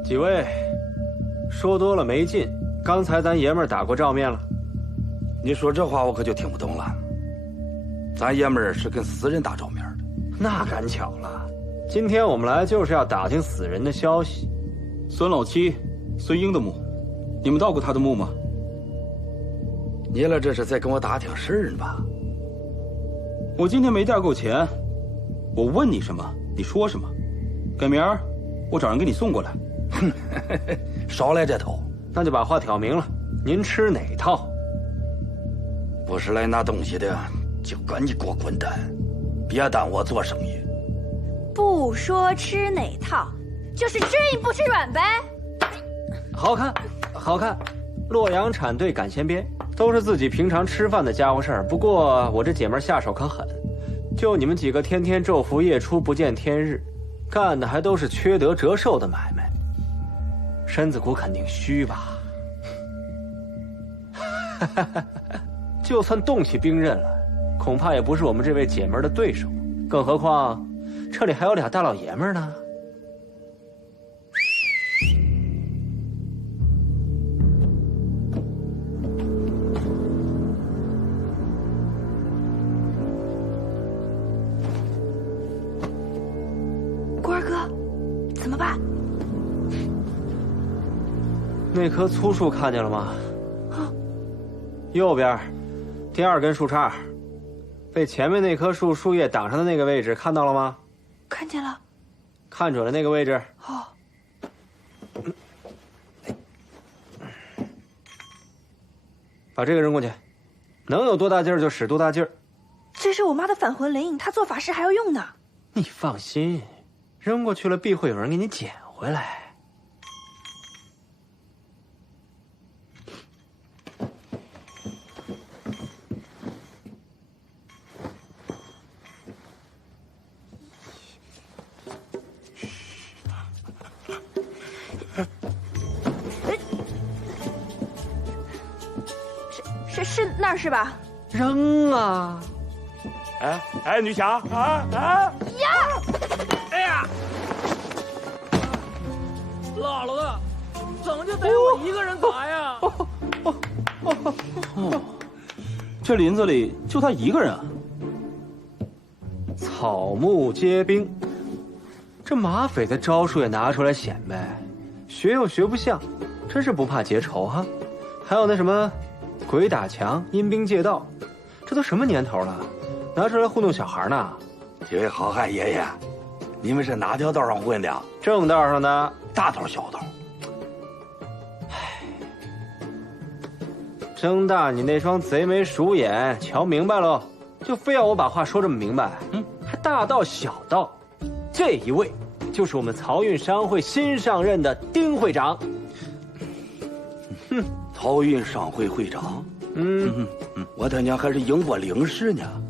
几位，说多了没劲。刚才咱爷们儿打过照面了。你说这话我可就听不懂了。咱爷们儿是跟死人打照面的。那赶巧了，今天我们来就是要打听死人的消息。孙老七，孙英的墓，你们到过他的墓吗？你俩这是在跟我打听事儿吧？我今天没带够钱，我问你什么，你说什么。改明儿我找人给你送过来。少来这套，那就把话挑明了，您吃哪套？不是来拿东西的，就赶紧给我滚蛋，别耽误我做生意。不说吃哪套，就是吃硬不吃软呗。好看，好看，洛阳产对赶弦鞭，都是自己平常吃饭的家伙事儿。不过我这姐们下手可狠，就你们几个天天昼伏夜出不见天日，干的还都是缺德折寿的买卖，身子骨肯定虚吧？就算动起兵刃了，恐怕也不是我们这位姐们的对手。更何况，这里还有俩大老爷们呢。孤儿哥，怎么办？那棵粗树看见了吗？右边，第2根树杈，被前面那棵树树叶挡上的那个位置，看到了吗？看见了。看准了那个位置。哦。把这个扔过去，能有多大劲儿就使多大劲儿。这是我妈的返魂铃，她做法事还要用呢。你放心，扔过去了必会有人给你捡回来。是那儿是吧？扔啊！哎，女侠啊！呀！哎呀！姥姥的，怎么就得我一个人打呀？这林子里就他一个人啊！草木皆兵，这马匪的招数也拿出来显摆，学又学不像，真是不怕结仇哈！还有那什么鬼打墙、阴兵借道，这都什么年头了，拿出来糊弄小孩呢？几位好汉爷爷，你们是哪条道上混的？正道上的。大道小道。睁大你那双贼眉鼠眼，瞧明白喽！就非要我把话说这么明白，还大道小道。这一位就是我们漕运商会新上任的丁会长。漕运商会会长，我他娘还是英国领事呢。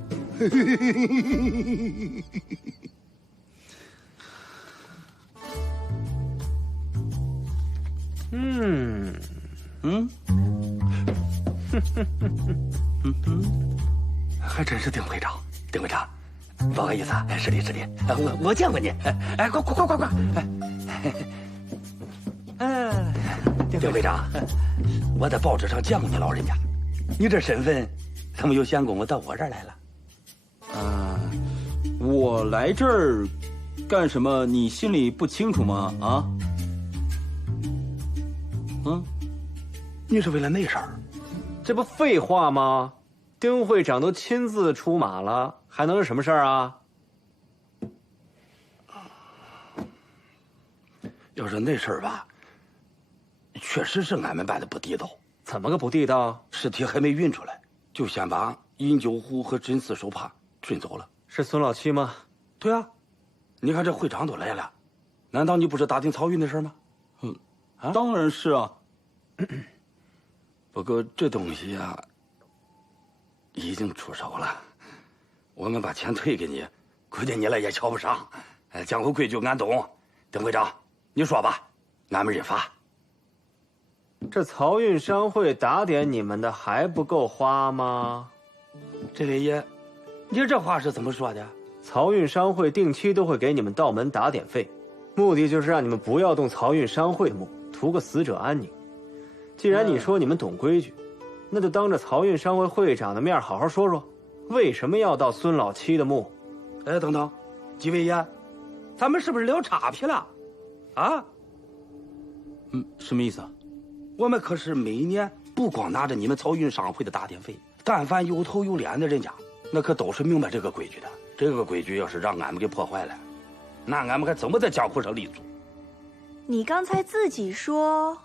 还真是丁会长，丁会长，不好意思啊，是的，我见过你，哎，快，丁会长，我在报纸上见过你老人家，你这身份，怎么又闲工夫到我这儿来了？我来这儿干什么？你心里不清楚吗？啊？你是为了那事儿？这不废话吗？丁会长都亲自出马了，还能是什么事儿啊？要是那事儿吧，确实是俺们办的不地道。怎么个不地道？尸体还没运出来，就先把饮酒壶和真丝手帕运走了。是孙老七吗？对啊，你看这会长都来了，难道你不是打听漕运的事吗？当然是啊。不过这东西呀，已经出手了，我们把钱退给你，估计你了也瞧不上。江湖规矩俺懂，丁会长，你说吧，俺们认罚。这漕运商会打点你们的还不够花吗？这位爷，你这话是怎么说的？漕运商会定期都会给你们道门打点费，目的就是让你们不要动漕运商会的墓，图个死者安宁。既然你说你们懂规矩，那就当着漕运商会会长的面好好说说，为什么要盗孙老七的墓？等等，几位爷，咱们是不是聊岔劈了？啊？什么意思啊？我们可是每年不光拿着你们漕运商会的打点费，但凡有头有脸的人家，那可都是明白这个规矩的。这个规矩要是让俺们给破坏了，那俺们还怎么在江湖上立足？你刚才自己说，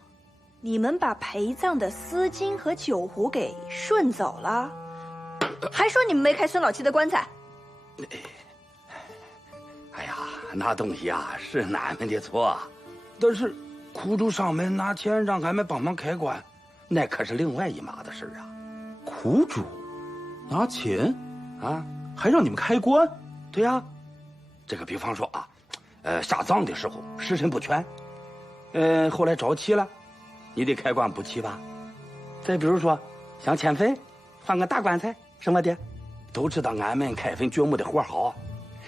你们把陪葬的丝巾和酒壶给顺走了，还说你们没开孙老七的棺材。哎呀，那东西啊是俺们的错，但是苦主上门拿钱让俺们帮忙开棺，那可是另外一码的事啊。苦主拿钱啊，还让你们开棺？对呀，这个比方说啊，下葬的时候时辰不全，后来找齐了，你得开棺补齐吧。再比如说想迁坟，换个大棺材什么的，都知道俺们开坟掘墓的活好。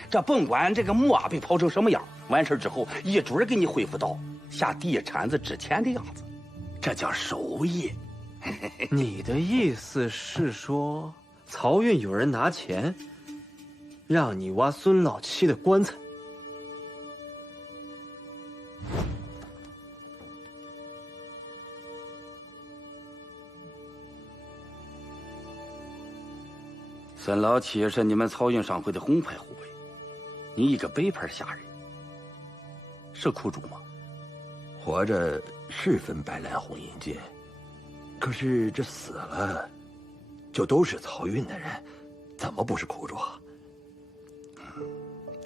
这甭管这个墓啊被刨成什么样，完事之后一准给你恢复到下第一铲子之前的样子，这叫手艺。你的意思是说，漕运有人拿钱让你挖孙老七的棺材？孙老七是你们漕运商会的红牌护卫，你一个白牌下人，是苦主吗？活着是分白蓝红银阶，可是这死了，就都是漕运的人，怎么不是苦主啊？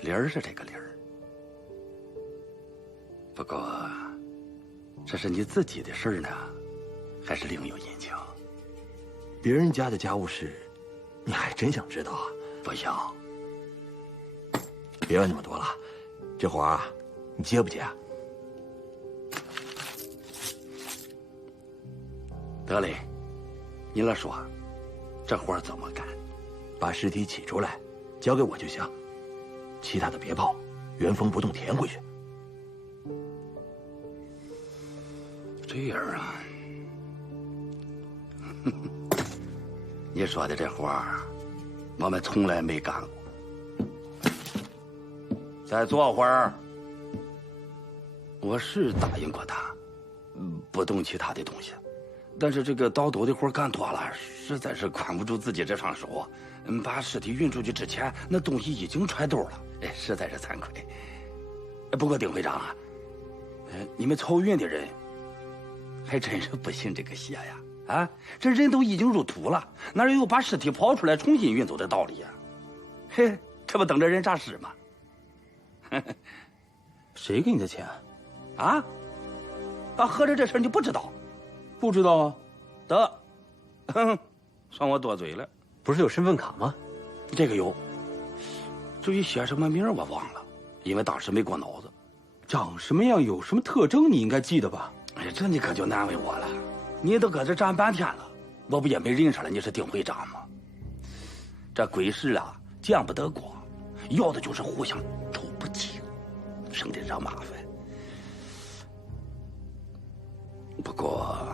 理儿是这个理儿，不过这是你自己的事儿呢，还是另有隐情？别人家的家务事，你还真想知道啊？不想。别问那么多了，这活啊，你接不接啊？得嘞，你来说，这活怎么干？把尸体起出来，交给我就行，其他的别报，原封不动填回去。这样啊，你说的这活儿，我们从来没干过。再坐会儿。我是答应过他，不动其他的东西，但是这个倒斗的活干多了，实在是管不住自己这双手。把尸体运出去之前，那东西已经揣兜了，实在是惭愧。不过丁会长啊，你们漕运的人还真是不信这个邪呀！啊，这人都已经入土了，哪有把尸体刨出来重新运走的道理呀？嘿，这不等着人诈尸吗？谁给你的钱？啊？合着这事你不知道？不知道啊。得，算我多嘴了。不是有身份卡吗？这个有。至于写什么名我忘了，因为当时没过脑子。长什么样，有什么特征，你应该记得吧？哎，这你可就难为我了。你都搁这站半天了，我不也没认出来你是丁会长吗？这鬼事啊，见不得光，要的就是互相瞅不清，省得惹麻烦。不过，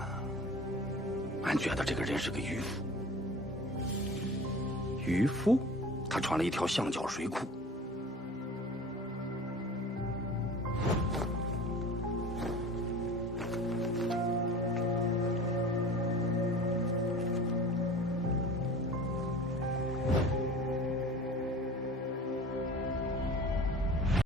俺觉得这个人是个渔夫。渔夫？他穿了一条橡胶水裤，